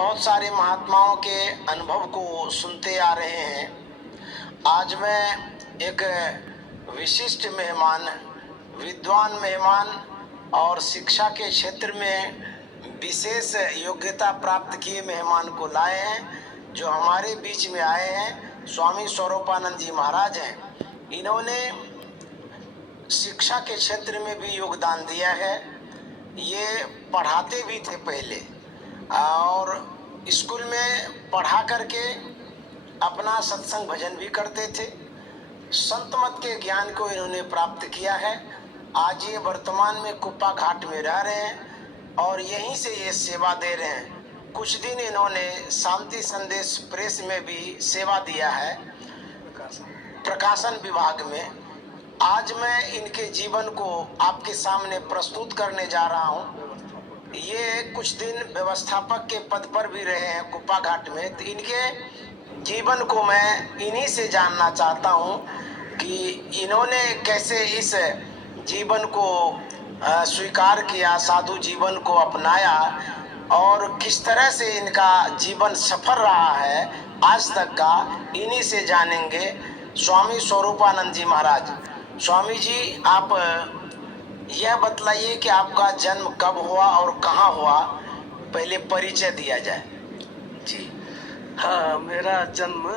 बहुत सारे महात्माओं के अनुभव को सुनते आ रहे हैं। आज मैं एक विशिष्ट मेहमान, विद्वान मेहमान और शिक्षा के क्षेत्र में विशेष योग्यता प्राप्त किए मेहमान को लाए हैं, जो हमारे बीच में आए हैं। स्वामी स्वरूपानंद जी महाराज हैं। इन्होंने शिक्षा के क्षेत्र में भी योगदान दिया है। ये पढ़ाते भी थे पहले और स्कूल में पढ़ा करके अपना सत्संग भजन भी करते थे। संत मत के ज्ञान को इन्होंने प्राप्त किया है। आज ये वर्तमान में कुप्पा घाट में रह रहे हैं और यहीं से ये सेवा दे रहे हैं। कुछ दिन इन्होंने शांति संदेश प्रेस में भी सेवा दिया है, प्रकाशन विभाग में। आज मैं इनके जीवन को आपके सामने प्रस्तुत करने जा रहा हूँ। ये कुछ दिन व्यवस्थापक के पद पर भी रहे हैं कुप्पा घाट में, तो इनके जीवन को मैं इन्हीं से जानना चाहता हूँ कि इन्होंने कैसे इस जीवन को स्वीकार किया, साधु जीवन को अपनाया और किस तरह से इनका जीवन सफल रहा है आज तक का। इन्हीं से जानेंगे। स्वामी स्वरूपानंद जी महाराज। स्वामी जी, आप यह बतलाइए कि आपका जन्म कब हुआ और कहाँ हुआ, पहले परिचय दिया जाए जी। हाँ, मेरा जन्म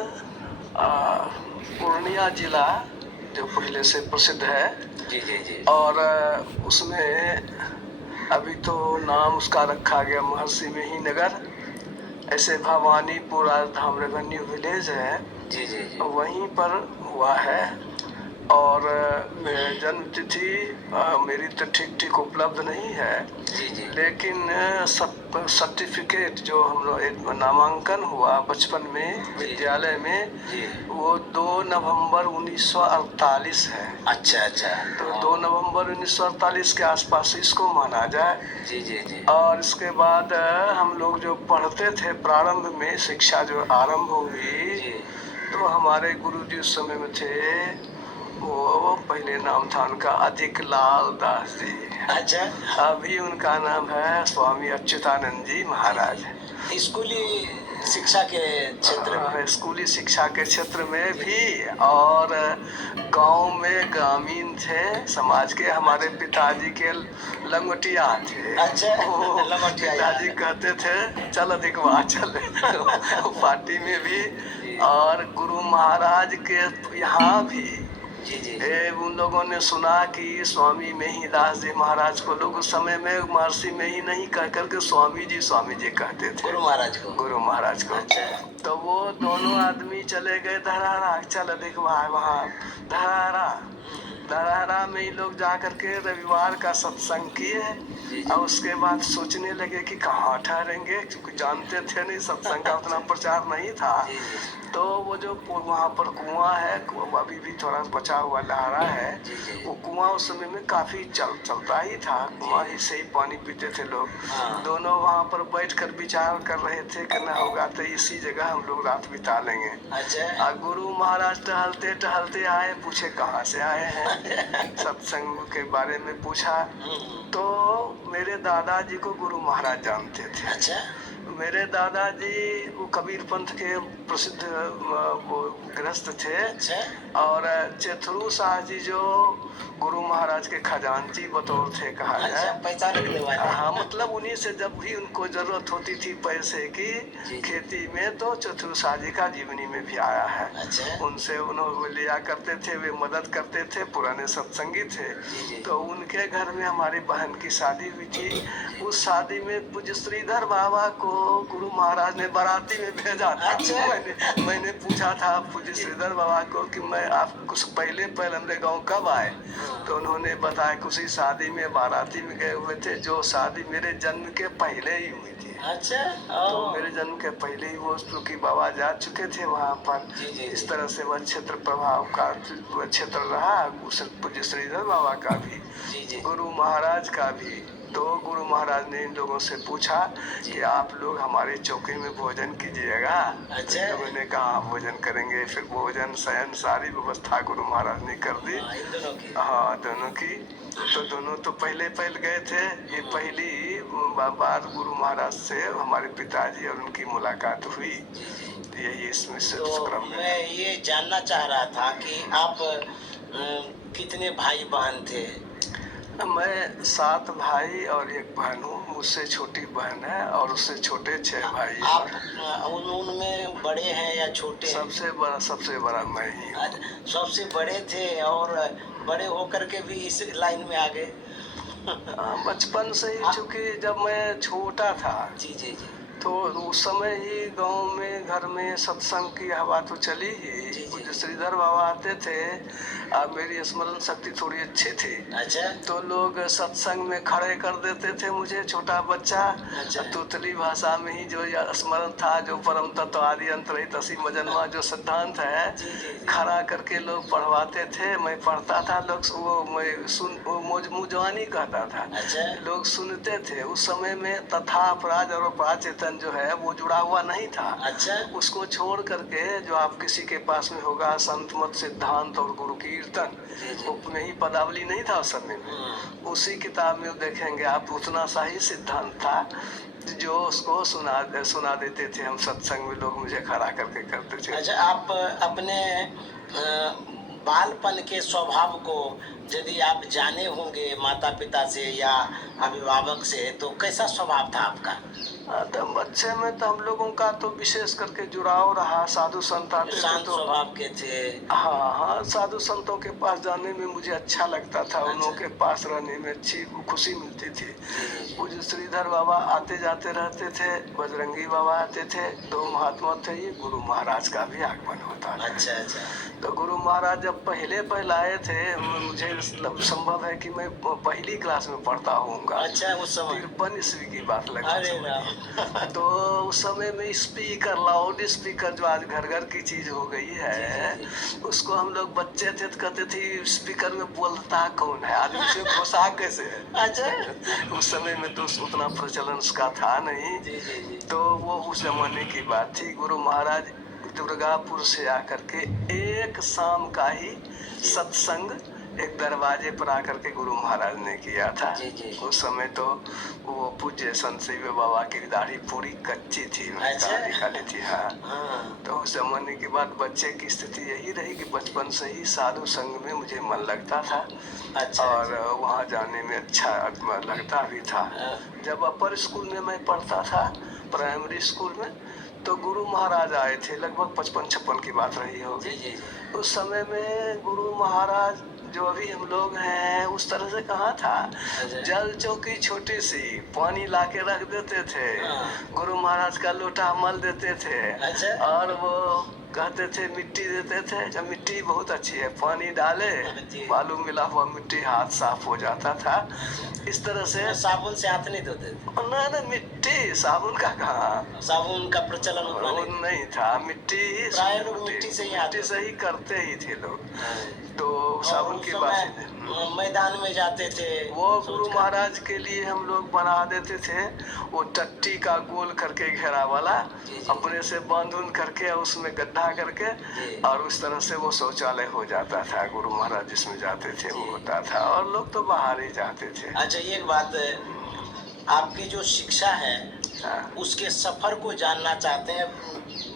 पूर्णिया जिला जो पहले से प्रसिद्ध है जी जी जी। और उसमें अभी तो नाम उसका रखा गया महर्षि मेहीनगर। ऐसे भवानीपुर धाम रेवेन्यू विलेज है जी जी जी। वहीं पर हुआ है। और जन्म तिथि मेरी तो ठीक उपलब्ध नहीं है जी जी। लेकिन सर्टिफिकेट जो हम लोग नामांकन हुआ बचपन में विद्यालय में जी। वो 2 नवंबर 1948 है। अच्छा अच्छा। तो 2 नवंबर 1948 के आसपास इसको माना जाए। जी जी जी। और इसके बाद हम लोग जो पढ़ते थे प्रारंभ में शिक्षा जो आरंभ हुई जी। तो हमारे गुरुजी उस समय में थे, वो पहले नाम था उनका अधिक लाल दास जी। अच्छा। अभी उनका नाम है स्वामी अच्युतानंद जी महाराज। स्कूली शिक्षा के क्षेत्र में, स्कूली शिक्षा के क्षेत्र में भी और गांव में ग्रामीण थे समाज के। हमारे पिताजी के लंगोटिया थे। अच्छा। पिताजी कहते थे चल अधिकवा चल पार्टी में भी। और गुरु महाराज के यहाँ भी जी जी। उन लोगों ने सुना कि स्वामी मेहीदास जी महाराज को लोग उस समय में महर्षि में ही नहीं कह करके स्वामी जी कहते थे। गुरु महाराज को। अच्छा। तो वो दोनों आदमी चले गए धरारा। चल देख वहाँ धरारा में ही लोग जा करके रविवार का सत्संग किए और उसके बाद सोचने लगे कि कहाँ ठहरेंगे, क्योंकि जानते थे नहीं, सत्संग का उतना प्रचार नहीं था। तो वो जो वहाँ पर कुआं है, अभी भी थोड़ा बचा हुआ लहरा है, वो कुआं उस समय में काफी चलता ही था। कुआं ही से ही पानी पीते थे लोग। दोनों वहाँ पर बैठकर विचार कर रहे थे कि न होगा तो इसी जगह हम लोग रात बिता लेंगे। अच्छा। गुरु महाराज टहलते टहलते आए, पूछे कहाँ से आए हैं, सत्संग के बारे में पूछा। तो मेरे दादाजी को गुरु महाराज जानते थे। अच्छा। मेरे दादाजी वो कबीर पंथ के प्रसिद्ध वो गृहस्थ थे। अच्छा। और चेथरू शाह जी जो गुरु महाराज के खजांची बतौर थे कहा जाए। अच्छा, पैसा रखने वाले। हाँ, मतलब उन्हीं से जब भी उनको जरूरत होती थी पैसे की खेती में तो चेथरू शाह जी का जीवनी में भी आया है। अच्छा। उनसे उन्होंने लिया करते थे, वे मदद करते थे, पुराने सत्संगी थे। तो उनके घर में हमारी बहन की शादी हुई थी। उस शादी में पूज्य श्रीधर बाबा को गुरु महाराज ने बाराती में भेजा था। अच्छा। मैंने पूछा था पूज्य श्रीधर बाबा को कि मैं आप कुछ पहले हमरे गांव कब आए, तो उन्होंने बताया कि उसी शादी में बाराती में गए हुए थे, जो शादी मेरे जन्म के पहले ही हुई थी। अच्छा। तो मेरे जन्म के पहले ही वो चूंकि बाबा जा चुके थे वहाँ पर। इस तरह से वह क्षेत्र प्रभाव का क्षेत्र रहा। पूज्य श्रीधर बाबा का भी, गुरु महाराज का भी। तो गुरु महाराज ने इन लोगों से पूछा कि आप लोग हमारे चौकी में भोजन कीजिएगा। अच्छा। लोगों ने कहा भोजन करेंगे। फिर भोजन शयन सारी व्यवस्था गुरु महाराज ने कर दी। हाँ, दोनों की। तो दोनों तो पहले पहल गए थे। ये पहली बार गुरु महाराज से हमारे पिताजी और उनकी मुलाकात हुई। यही इसमें से तो क्रम में मैं ये जानना चाह रहा था कि आप कितने भाई बहन थे? मैं 7 भाई और 1 बहन हूँ। मुझसे छोटी बहन है और उससे छोटे 6 भाई हैं। आप उनमें बड़े हैं या छोटे हैं? सबसे बड़ा मैं ही हूँ। सबसे बड़े थे और बड़े होकर के भी इस लाइन में आ गए। बचपन से ही, चूंकि जब मैं छोटा था जी जी जी तो उस समय ही गांव में घर में सत्संग की हवा तो चली ही। जी। पूज्य श्रीधर बाबा आते थे। अब मेरी स्मरण शक्ति थोड़ी अच्छी थी। अच्छा। तो लोग सत्संग में खड़े कर देते थे मुझे, छोटा बच्चा। अच्छा। तोतली भाषा में ही जो स्मरण था, जो परम तत्व आदि अंतरहित असीम मजन्मा जो सिद्धांत है, खड़ा करके लोग पढ़वाते थे। मैं पढ़ता था, लोग वो मैं सुन वो मुजवानी कहता था। अच्छा। लोग सुनते थे। उस समय में तथा अपराज और अपराचेतन जो है वो जुड़ा हुआ नहीं था। अच्छा। उसको छोड़ करके जो आप किसी के पास में होगा संत मत सिद्धांत और गुरु कीर्तन, में ही पदावली नहीं था उस समय में। उसी किताब में देखेंगे आप, उतना सा ही सिद्धांत था जो उसको सुना देते थे हम सत्संग में। लोग मुझे खड़ा करके करते थे। अच्छा, आप अपने बालपन के स्वभाव को यदि आप जाने होंगे माता पिता से या अभिभावक से, तो कैसा स्वभाव था आपका? तो बच्चे में तो हम लोगों का तो विशेष करके जुड़ाव रहा। साधु संत आते थे शांत तो स्वभाव के थे। हाँ, साधु संतों के पास जाने में मुझे अच्छा लगता था। उन लोगों के पास रहने में अच्छी खुशी मिलती थी। पूज्य श्रीधर बाबा आते जाते रहते थे, बजरंगी बाबा आते थे, 2 महात्मा थे। ये गुरु महाराज का भी आगमन होता था। अच्छा अच्छा। तो गुरु महाराज जब पहले आए थे, मुझे संभव है कि मैं पहली क्लास में पढ़ता होऊंगा। अच्छा, उस समय 53 ईस्वी की बात लगभग। अरे राम। तो उस समय में स्पीकर, लाउड स्पीकर जो आज घर घर की चीज हो गई है, उसको हम लोग बच्चे थे तो कहते थे स्पीकर में बोलता कौन है, आदमी से घुसा कैसे है। अच्छा। उस समय में तो उतना प्रचलन उसका था नहीं। तो वो उस जमाने की बात थी। गुरु महाराज दुर्गापुर से आकर के एक शाम का ही सत्संग एक दरवाजे पर आकर के गुरु महाराज ने किया था। उस समय तो वो पूज्य संत शिव बाबा की दाढ़ी पूरी कच्ची थी, निकाली थी। हाँ। तो उस जमाने के बाद बच्चे की स्थिति यही रही कि बचपन से ही साधु संग में मुझे मन लगता था। अच्छा, और वहाँ जाने में अच्छा लगता भी था। जब अपर स्कूल में मैं पढ़ता था, प्राइमरी स्कूल में, तो गुरु महाराज आए थे। लगभग 55-56 की बात रही होगी। उस समय में गुरु महाराज जो अभी हम लोग हैं उस तरह से कहाँ था। जल चौकी छोटी सी, पानी लाके रख देते थे। गुरु महाराज का लोटा मल देते थे। और वो कहते थे मिट्टी देते थे। जब मिट्टी बहुत अच्छी है, पानी डाले, बालू मिला हुआ मिट्टी, हाथ साफ हो जाता था। इस तरह से साबुन से हाथ नहीं धोते थे? ना, मिट्टी, साबुन का कहाँ, साबुन का प्रचलन नहीं था। मिट्टी, प्राय लोग मिट्टी से ही करते ही थे लोग। तो साबुन की बात मैदान में जाते थे। वो गुरु महाराज के लिए हम लोग बना देते थे वो टट्टी का गोल करके घेरा वाला, अपने से बांधून करके उसमें गड्ढा करके, और उस तरह से वो शौचालय हो जाता था। गुरु महाराज जिसमें जाते थे वो होता था, और लोग तो बाहर ही जाते थे। अच्छा, एक बात, आपकी जो शिक्षा है उसके सफर को जानना चाहते हैं।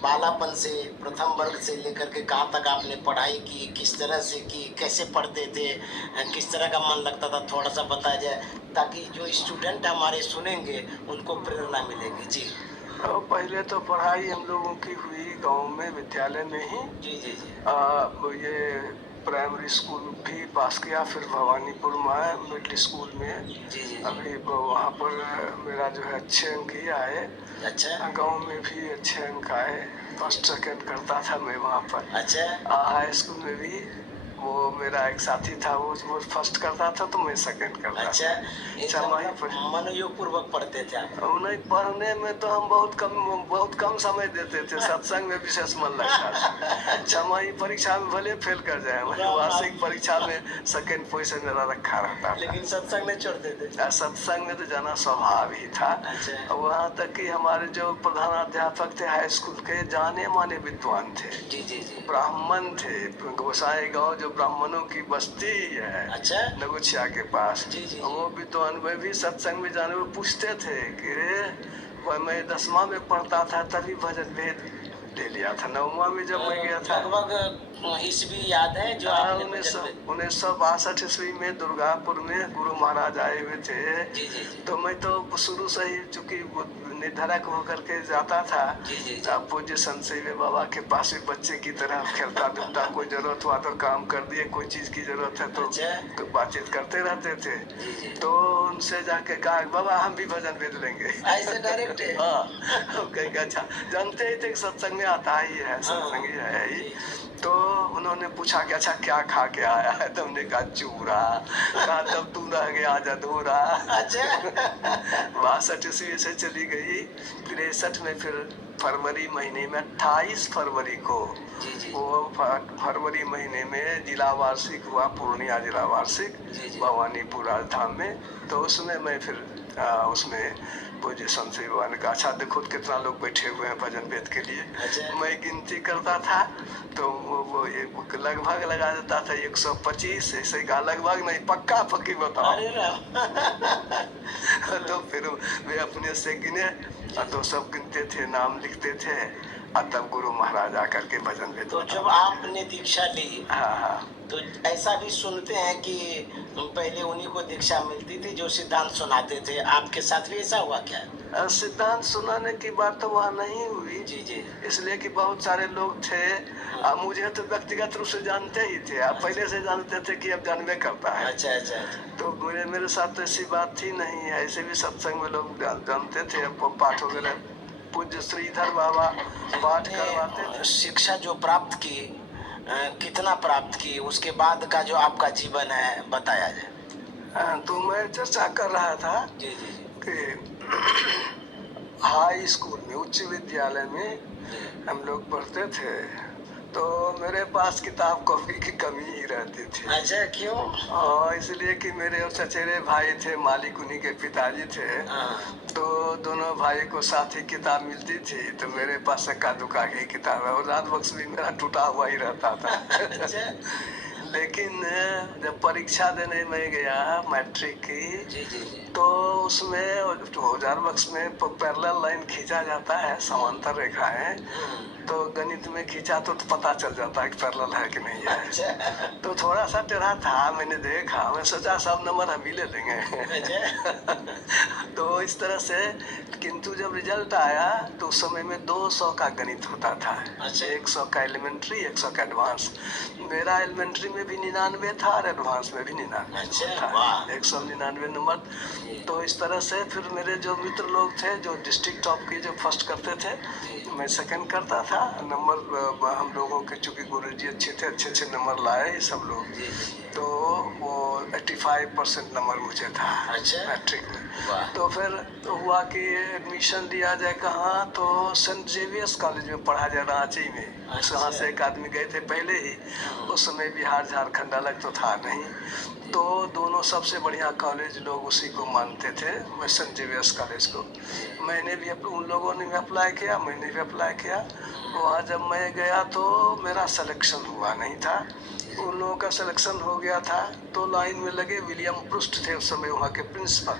बालापन से, प्रथम वर्ग से लेकर के कहाँ तक आपने पढ़ाई की, किस तरह से की, कैसे पढ़ते थे, किस तरह का मन लगता था, थोड़ा सा बताया जाए ताकि जो स्टूडेंट हमारे सुनेंगे उनको प्रेरणा मिलेगी। जी। तो पहले तो पढ़ाई हम लोगों की हुई गांव में, विद्यालय में ही। ये प्राइमरी स्कूल भी पास किया, फिर भवानीपुर में मिडिल स्कूल में। अभी वहाँ पर मेरा जो है अच्छे अंक ही आए। अच्छा। गांव में भी अच्छे अंक आए, फर्स्ट सेकंड करता था मैं वहाँ पर। अच्छा। हाई स्कूल में भी वो मेरा एक साथी था, वो फर्स्ट करता था तो मैं सेकंड करता था। अच्छा, मनोयोग पूर्वक पढ़ते थे आप? नहीं, पढ़ने में तो हम बहुत कम समय देते थे। सत्संग में विशेष मन लगता था। छमाही परीक्षा में भले फेल कर जाए, वार्षिक परीक्षा में सेकंड पोजीशन मेरा रखा रहता था। लेकिन सत्संग नहीं छोड़ते थे? सत्संग में तो जाना स्वभाव ही था। वहाँ तक कि हमारे जो प्रधानाध्यापक थे हाई स्कूल के, जाने माने विद्वान थे, ब्राह्मण थे। गोसाई गाँव जो जो ब्राह्मणों की बस्ती है अच्छा। नगुछिया के पास, जी, जी, जी। वो विद्वान वे भी सत्संग में जाने में पूछते थे कि रे मैं 10वां में पढ़ता था तभी भजन भेद ले लिया था, 9वां में जब मैं गया था लगभग ईस्वी याद है जो आपने भजन में? 1962 ईस्वी में दुर्गापुर में गुरु महाराज आए हुए थे। जी, जी, जी। तो मैं तो शुरू से ही चूंकि निर्धारक होकर के जाता था, जी, जी, जी। पूज्य संत सेवी बाबा के पास भी बच्चे की तरह खेलता धूपता, कोई जरूरत हुआ तो काम कर दिए, कोई चीज की जरूरत है अच्छा। तो बातचीत करते रहते थे। जी, जी। तो उनसे जाके कहा बाबा हम भी भजन भेज लेंगे। ऐसे डायरेक्ट है? हाँ, हम कहेंगे अच्छा, जानते ही थे कि सत्संग में आता ही है, सत्संग ही है ही। जी, जी। तो उन्होंने पूछा कि अच्छा क्या खा के आया है, तो हमने कहा चूरा। कहा तब तू रह गया आज अधूरा। अच्छा। 62 ईस्वी से चली गई, 63 में फिर फरवरी महीने में 28 फरवरी को जी, जी। वो फरवरी महीने में जिला वार्षिक हुआ, पूर्णिया जिला वार्षिक जी, जी। भवानीपुर राजधाम में। तो उसमें मैं फिर उसमें पूज्य संत श्री भगवान ने कहा अच्छा देखो कितना लोग बैठे हुए हैं भजन भेद के लिए। अच्छा। मैं गिनती करता था तो वो लगभग लगा देता था 125, ऐसे कहा लगभग नहीं पक्का पक्की बताओ। अरे राम। तो फिर वे अपने से गिने, तो सब गिनते थे, नाम लिखते थे, और तब गुरु महाराज आकर के भजन भेद। तो जब आपने दीक्षा ली, हाँ हाँ, तो ऐसा भी सुनते हैं कि पहले उन्हीं को दीक्षा मिलती थी जो सिद्धांत सुनाते थे, आपके साथ भी ऐसा हुआ क्या? सिद्धांत सुनाने की बात तो वहाँ नहीं हुई। जी, जी। इसलिए कि बहुत सारे लोग थे, मुझे तो व्यक्तिगत रूप से जानते ही थे, आप पहले से जानते थे कि अब जानवे करता है। अच्छा, अच्छा, अच्छा। तो मेरे साथ तो ऐसी बात थी नहीं है, ऐसे भी सत्संग में लोग जानते थे, हमको पाठ वगैरह पूज्य श्रीधर बाबा पाठ करवाते थे। शिक्षा जो प्राप्त की, कितना प्राप्त की, उसके बाद का जो आपका जीवन है बताया जाए। तो मैं चर्चा कर रहा था जी, जी, जी। कि हाई स्कूल में, उच्च विद्यालय में जी। हम लोग पढ़ते थे, तो मेरे पास किताब कॉपी की कमी ही रहती थी। अच्छा, क्यों? इसलिए कि मेरे और चचेरे भाई थे, मालिक उन्हीं के पिताजी थे। हाँ। तो दोनों भाई को साथ ही किताब मिलती थी, तो मेरे पास इक्का दुक्का की किताब है, और रात बक्स भी मेरा टूटा हुआ ही रहता था। अच्छा। लेकिन जब परीक्षा देने में गया मैट्रिक की, जी, जी, जी। तो उसमें औजार बक्स में पैरेलल लाइन खींचा जाता है, समांतर रेखा है, तो गणित में खींचा तो पता चल जाता है कि पैरेलल है कि नहीं है। अच्छा। तो थोड़ा सा टेढ़ा था, मैंने देखा, मैं सोचा सब नंबर हम ही ले लेंगे। अच्छा। तो इस तरह से, किंतु जब रिजल्ट आया तो उस समय में 200 का गणित होता था। अच्छा। 100 का एलिमेंट्री, 100 का एडवांस। मेरा एलिमेंट्री में भी 99 था और एडवांस में भी 99 अच्छा, था, वाह। 199 नंबर। तो इस तरह से फिर मेरे जो मित्र लोग थे जो डिस्ट्रिक्ट टॉप की जो फर्स्ट करते थे, मैं सेकंड करता था। नंबर हम लोगों के चूंकि गुरुजी अच्छे थे, अच्छे अच्छे नंबर लाए सब लोग, तो वो 85% नंबर मुझे था। अच्छा। मैट्रिक में। वाह। तो फिर हुआ कि एडमिशन लिया जाए कहाँ, तो सेंट जेवियर्स कॉलेज में पढ़ा जाए रांची में। अच्छा। वहाँ से एक आदमी गए थे पहले ही, उस समय बिहार झारखंड अलग तो था नहीं, तो दोनों सबसे बढ़िया कॉलेज लोग उसी को मानते थे, सेंट जेवियर्स कॉलेज को। मैंने भी उन लोगों ने भी अप्लाई किया, मैंने भी अप्लाई किया। वहाँ जब मैं गया तो मेरा सिलेक्शन हुआ नहीं था, उन लोगों का सिलेक्शन हो गया था। तो लाइन में लगे, विलियम प्रुस्ट थे उस समय वहाँ के प्रिंसिपल,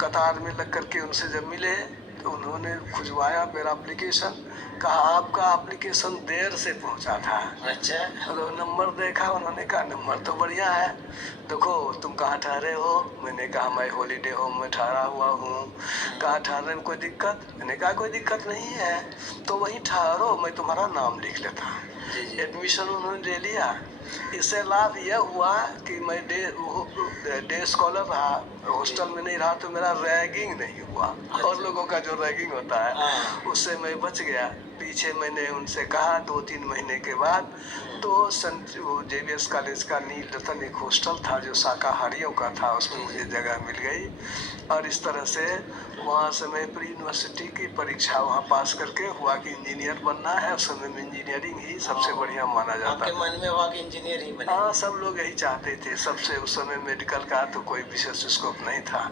कतार में लग करके उनसे जब मिले तो उन्होंने खुजवाया मेरा एप्लीकेशन, कहा आपका एप्लीकेशन देर से पहुँचा था। अच्छा। तो नंबर देखा, उन्होंने कहा नंबर तो बढ़िया है, देखो तुम कहाँ ठहरे हो। मैंने कहा मैं हॉलीडे होम में ठहरा हुआ हूँ। कहा ठहरने में कोई दिक्कत? मैंने कहा कोई दिक्कत नहीं है, तो वहीं ठहरो, मैं तुम्हारा नाम लिख लेता हूँ। एडमिशन उन्होंने ले लिया। इससे लाभ यह हुआ कि मैं डे स्कॉलर रहा, हॉस्टल में नहीं रहा, तो मेरा रैगिंग नहीं हुआ। और लोगों का जो रैगिंग होता है उससे मैं बच गया। पीछे मैंने उनसे कहा 2-3 महीने के बाद, तो संत जेवियर्स कॉलेज का नील रतन एक हॉस्टल था जो शाकाहारियों का था, उसमें मुझे जगह मिल गई। और इस तरह से वहाँ से मैं प्री यूनिवर्सिटी की परीक्षा वहाँ पास करके हुआ कि इंजीनियर बनना है, उस समय में इंजीनियरिंग ही सबसे सबसे बढ़िया माना जाता आपके था। मन में हुआ कि इंजीनियर ही बने? हाँ, सब लोग यही चाहते थे। सबसे उस समय मेडिकल का तो कोई विशेष स्कोप नहीं था,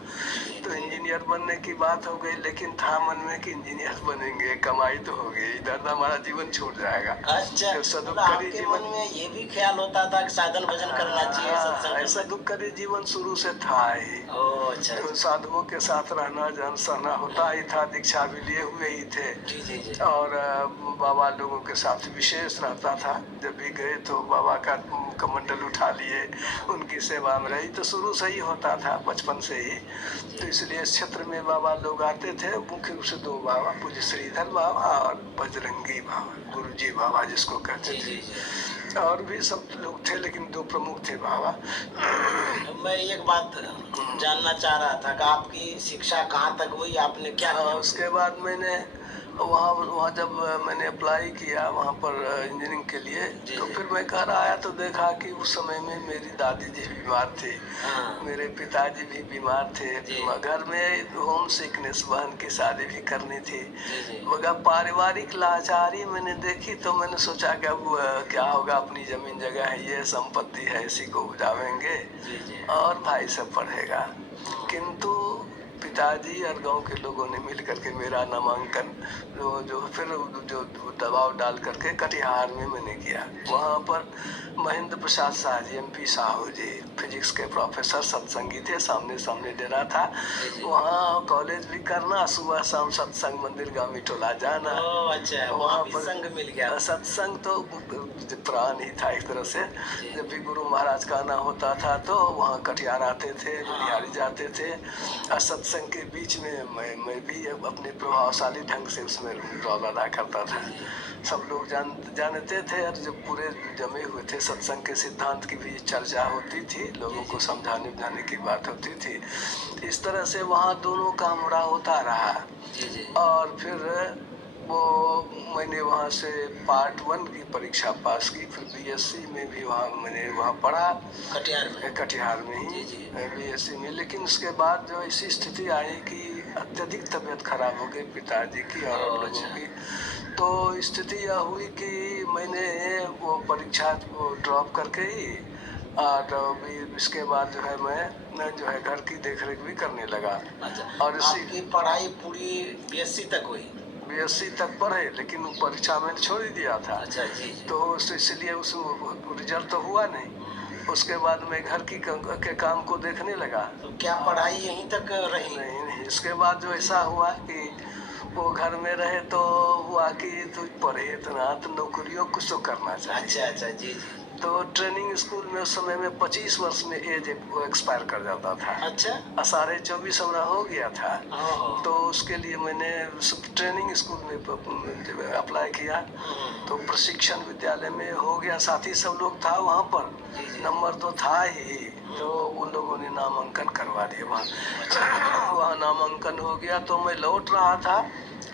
तो इंजीनियर बनने की बात हो गई, लेकिन था मन में कि इंजीनियर बनेंगे, कमाई तो होगी, इधर हमारा जीवन छूट जाएगा। अच्छा, तो मतलब सदुपकारी आपके जीवन, मन में ये भी ख्याल होता था कि साधन भजन करना चाहिए, सत्संग ऐसा करना? दुष्करी जीवन शुरू से था ही। ओह अच्छा तो अच्छा। साधुओं के साथ रहना जान सहना होता ही था, दीक्षा भी लिए हुए ही थे। जी जी जी। और बाबा लोगों के साथ विशेष रहता था। जब भी गए तो बाबा का कमंडल उठा लिए, उनकी सेवा में रही। तो शुरू से ही होता था, बचपन से ही। तो इसलिए इस क्षेत्र में बाबा लोग आते थे। मुख्य रूप से दो बाबा, पूज्य श्रीधर बाबा और बजरंगी बाबा, गुरुजी बाबा जिसको कहते जी जी थे। जी। और भी सब लोग थे, लेकिन दो प्रमुख थे बाबा। मैं एक बात जानना चाह रहा था कि आपकी शिक्षा कहाँ तक हुई, आपने क्या किया? उसके बाद मैंने वहाँ वहाँ जब मैंने अप्लाई किया वहाँ पर इंजीनियरिंग के लिए, जी, तो जी। फिर मैं घर आया तो देखा कि उस समय में मेरी दादी जी बीमार थी, हाँ। मेरे पिताजी भी बीमार थे। जी। घर में होम सिकनेस, बहन की शादी भी करनी थी। जी जी। मगर पारिवारिक लाचारी मैंने देखी, तो मैंने सोचा कि अब क्या होगा, अपनी जमीन जगह है, ये संपत्ति है, इसी को उपजावेंगे जी जी। और भाई सब पढ़ेगा। किंतु पिताजी और गांव के लोगों ने मिल करके मेरा नामांकन जो फिर जो दबाव डाल करके कटिहार में मैंने किया। वहाँ पर महेंद्र प्रसाद शाह जी, MP साहू जी, फिजिक्स के प्रोफेसर सत्संगी थे, सामने सामने डेरा था। वहाँ कॉलेज भी करना, सुबह शाम सत्संग मंदिर गामी टोला जाना। ओह अच्छा, वहाँ भी संग मिल गया। सत्संग तो प्राण ही था एक तरह से। जब भी गुरु महाराज का आना होता था तो वहाँ कटिहार आते थे, मनिहारी जाते थे। और सत्संग के बीच में मैं भी अपने प्रभावशाली ढंग से उसमें रोल अदा करता था। सब लोग जानते थे, और जब पूरे जमे हुए थे, सत्संग के सिद्धांत की भी चर्चा होती थी, लोगों को समझाने बुझाने की बात होती थी। इस तरह से वहाँ दोनों का मुड़ा होता रहा। जी जी। और फिर वो मैंने वहाँ से पार्ट 1 की परीक्षा पास की। फिर BSc में भी मैंने वहाँ पढ़ा, कटिहार में? कटिहार में ही BSc में। लेकिन उसके बाद जो ऐसी स्थिति आई कि अत्यधिक तबीयत खराब हो गई पिताजी की और हम लोगों की। तो स्थिति यह हुई कि मैंने वो परीक्षा को ड्रॉप करके ही, और अभी इसके बाद जो है मैं जो है घर की देखरेख भी करने लगा। अच्छा, और इसी आपकी पढ़ाई पूरी BSc तक हुई? BSc तक पढ़े, लेकिन परीक्षा मैंने छोड़ ही दिया था। अच्छा जी। तो इसलिए उस रिजल्ट तो हुआ नहीं। उसके बाद मैं घर के काम को देखने लगा। तो क्या पढ़ाई यहीं तक रही? नहीं नहीं, इसके बाद जो ऐसा हुआ कि वो घर में रहे तो हुआ कि तू पढ़े इतना, तो नौकरियों कुछ तो करना चाहिए। अच्छा अच्छा जी जी। तो ट्रेनिंग स्कूल में उस समय में 25 वर्ष में एज एक्सपायर कर जाता था। अच्छा। 24.5 हमारा हो गया था। ओह। तो उसके लिए मैंने ट्रेनिंग स्कूल में अप्लाई किया। तो प्रशिक्षण विद्यालय में हो गया, साथी सब लोग था वहाँ पर, नंबर तो था ही। तो उन लोगों ने नामांकन करवा दिया वहाँ। वहाँ नामांकन हो गया तो मैं लौट रहा था।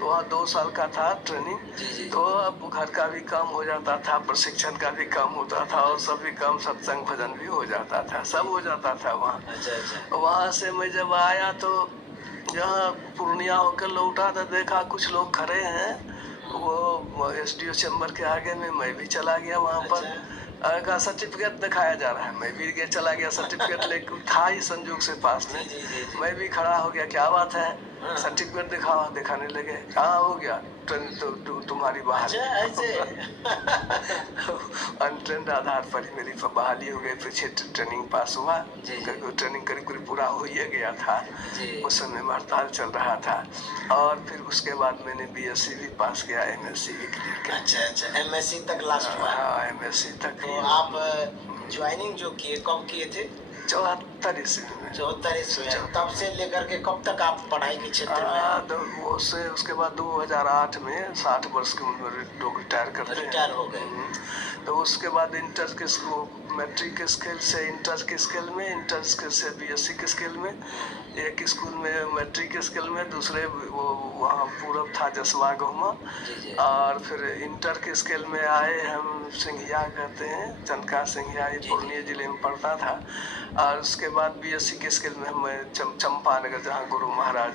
वहाँ 2 साल का था ट्रेनिंग। तो अब घर का भी काम हो जाता था, प्रशिक्षण का भी काम होता था, और सभी काम सत्संग भजन भी हो जाता था, सब हो जाता था वहाँ। अच्छा अच्छा। वहाँ से मैं जब आया तो जहाँ पूर्णिया होकर लौटा तो देखा कुछ लोग खड़े हैं। वो SDO चैम्बर के आगे में मैं भी चला गया वहाँ पर। का सर्टिफिकेट दिखाया जा रहा है, मैं भी गया चला गया, सर्टिफिकेट लेकर था ही संजोग से पास में। मैं भी खड़ा हो गया, क्या बात है, सर्टिफिकेट दिखाओ। दिखाने लगे, कहाँ हो गया तुम्हारी बहाली? अनट्रेंड आधार पर ही मेरी बहाली हो गई। फिर ट्रेनिंग पास हुआ। ट्रेनिंग करीब पूरा हो ही गया था। उस समय में हड़ताल चल रहा था। और फिर उसके बाद मैंने BSc भी पास किया, MSc भी क्लियर किया। अच्छा अच्छा, MSc तक लास्ट हुआ? हाँ, MSc तक। तो आप ज्वाइनिंग जो किए कब किए थे? 74 ईस्वी में। 74 ईस्वी में। तब से लेकर के कब तक आप पढ़ाई के क्षेत्र में? तो वो से उसके बाद 2008 में 60 वर्ष की उम्र में लोग रिटायर करते हैं। रिटायर हो गए। तो उसके बाद इंटर के मैट्रिक के स्केल से इंटर के स्केल में, इंटर स्केल से BSc के स्केल में। एक स्कूल में मैट्रिक के स्केल में, दूसरे वो वहाँ पूरब था जसवा गहुमा। और फिर इंटर के स्केल में आए हम सिंघिया कहते हैं, चंदका सिंघिया, ये पूर्णिया जिले में पड़ता था। और उसके बाद BSc के स्केल में हम चंपानगर, जहाँ गुरु महाराज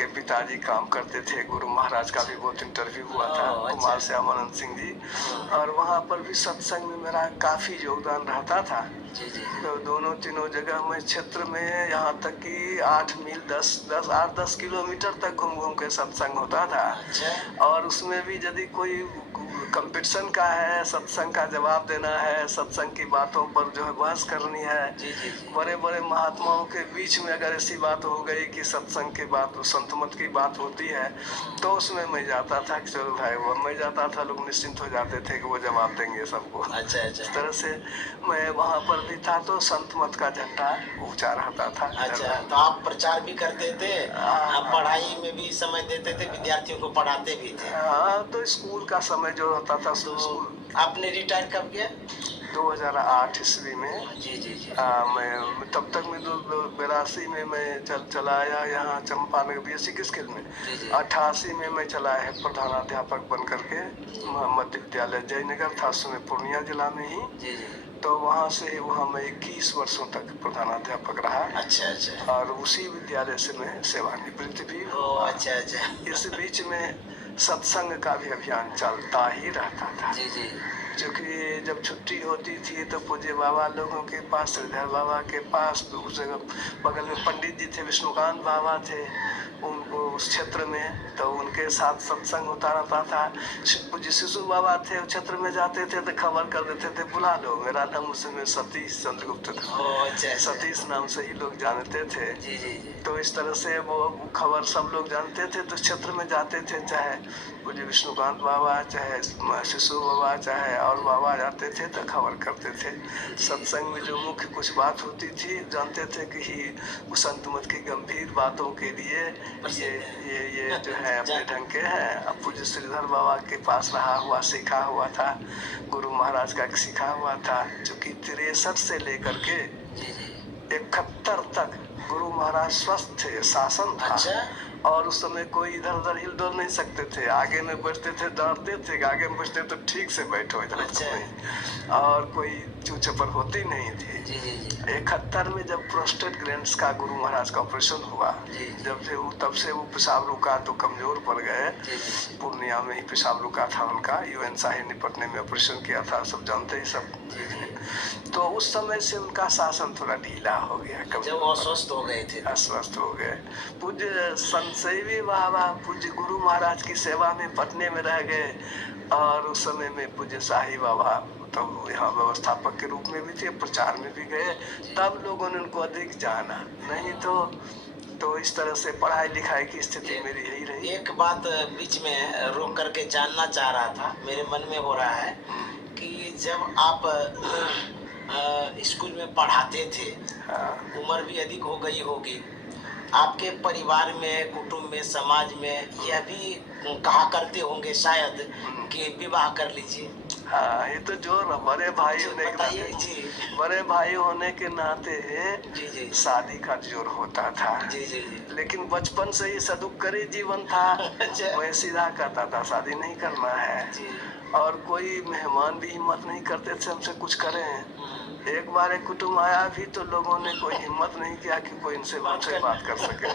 के पिताजी काम करते थे, गुरु महाराज का भी बहुत इंटरव्यू हुआ था, अच्छा। कुमार श्यामानंद सिंह जी। और वहाँ पर भी सत्संग में मेरा काफी योगदान रहता था। जी जी जी। तो दोनों तीनों जगह में क्षेत्र में यहाँ तक कि 8 मील 8-10 किलोमीटर तक घूम घूम के सत्संग होता था। अच्छा। और उसमें भी यदि कोई कंपटीशन का है, सत्संग का जवाब देना है, सत्संग की बातों पर जो है बहस करनी है, जी जी जी। बड़े बड़े महात्माओं के बीच में अगर ऐसी बात हो गई कि सत्संग की बात, संत मत की बात होती है, तो उसमें मैं जाता था कि चलो भाई, वो मैं जाता था, लोग निश्चिंत हो जाते थे कि वो जवाब देंगे सबको। अच्छा अच्छा। इस तरह से मैं वहाँ पर भी था, तो संत मत का झंडा ऊंचा रहता था। अच्छा, तो आप प्रचार भी करते थे, आप पढ़ाई में भी समय देते थे, विद्यार्थियों को पढ़ाते भी थे। हाँ, तो स्कूल का समय जो होता था, तो स्कूल आपने रिटायर कब किया? 2008 ईस्वी में। जी जी जी। मैं तब तक में 82 में मैं चला आया यहाँ चंपानगर BSc की स्किल में। जी जी। 88 में मैं चला है प्रधानाध्यापक बन करके मध्य विद्यालय जयनगर था, उस समय पूर्णिया जिला में ही। जी जी। तो वहाँ से वहाँ मैं 21 वर्षों तक प्रधानाध्यापक रहा। अच्छा अच्छा। और उसी विद्यालय से मैं सेवानिवृत्त भी ओ हुआ। अच्छा अच्छा। इस बीच में सत्संग का भी अभियान चलता ही रहता था। जी जी। क्योंकि जब छुट्टी होती थी तो पूज्य बाबा लोगों के पास, श्रीधर बाबा के पास, उस जगह बगल में पंडित जी थे, विष्णुकांत बाबा थे उनको उस क्षेत्र में, तो उनके साथ सत्संग होता रहता था। पूज्य शिशु बाबा थे, उस क्षेत्र में जाते थे तो खबर कर देते थे, बुला लो। मेरा नाम उस समय सतीश चंद्रगुप्त था। ओ अच्छा अच्छा। सतीश नाम से ही लोग जानते थे। जी जी जी। तो इस तरह से वो खबर सब लोग जानते थे, तो क्षेत्र में जाते थे, चाहे पूज्य विष्णुकांत बाबा, चाहे शिशु बाबा, चाहे और बाबा जाते थे तो खबर करते थे। सत्संग में जो मुख्य कुछ बात होती थी, जानते थे कि ही संत मत की गंभीर बातों के लिए ये जो है अपने ढंग के हैं। अब पूज्य श्रीधर बाबा के पास रहा हुआ, सीखा हुआ था, गुरु महाराज का सीखा हुआ था, जो कि 63 से लेकर के 71 तक गुरु महाराज स्वस्थ थे, शासन था। अच्छा। और उस समय कोई इधर उधर हिल डुल नहीं सकते थे। आगे में बैठते थे, डरते थे, आगे में बैठते तो ठीक से बैठो, इधर अच्छा। नहीं। और कोई चूचपर होती नहीं थी। जी जी जी। 71 में जब प्रोस्टेट ग्लैंड्स का गुरु महाराज का ऑपरेशन हुआ, जब से तब से वो पेशाब रुका तो कमजोर पड़ गए। पूर्णिया में ही पेशाब रुका था उनका, UN शाही निपटने में ऑपरेशन किया था, सब जानते ही सब। तो उस समय से उनका शासन थोड़ा ढीला हो गया, जब अस्वस्थ हो गए थे। अस्वस्थ हो गए। पूज्य संतसेवी बाबा पूज्य गुरु महाराज की सेवा में पटने में रह गए। और उस समय में पूज्य शाही बाबा तो यहाँ व्यवस्थापक के रूप में भी थे, प्रचार में भी गए, तब लोगों ने उनको अधिक जाना। नहीं तो इस तरह से पढ़ाई लिखाई की स्थिति मेरी यही रही। एक बात बीच में रोक करके जानना चाह रहा था, मेरे मन में हो रहा है कि जब आप स्कूल में पढ़ाते थे, उम्र भी अधिक हो गई होगी, आपके परिवार में, कुटुंब में, समाज में यह भी कहा करते होंगे शायद कि विवाह कर लीजिए। हाँ, ये तो जो बड़े भाई होने के बताइए नाते, जी। बड़े भाई होने के नाते जी जी। शादी का जोर होता था। जी जी जी। लेकिन बचपन से ही सदुपकारी जीवन था। अच्छा। मैं सीधा कहता था शादी नहीं करना है। जी। और कोई मेहमान भी हिम्मत नहीं करते थे हमसे कुछ करें। एक बार एक कुटुंब आया भी तो लोगों ने कोई हिम्मत नहीं किया कि कोई इनसे मुझसे बात कर सके।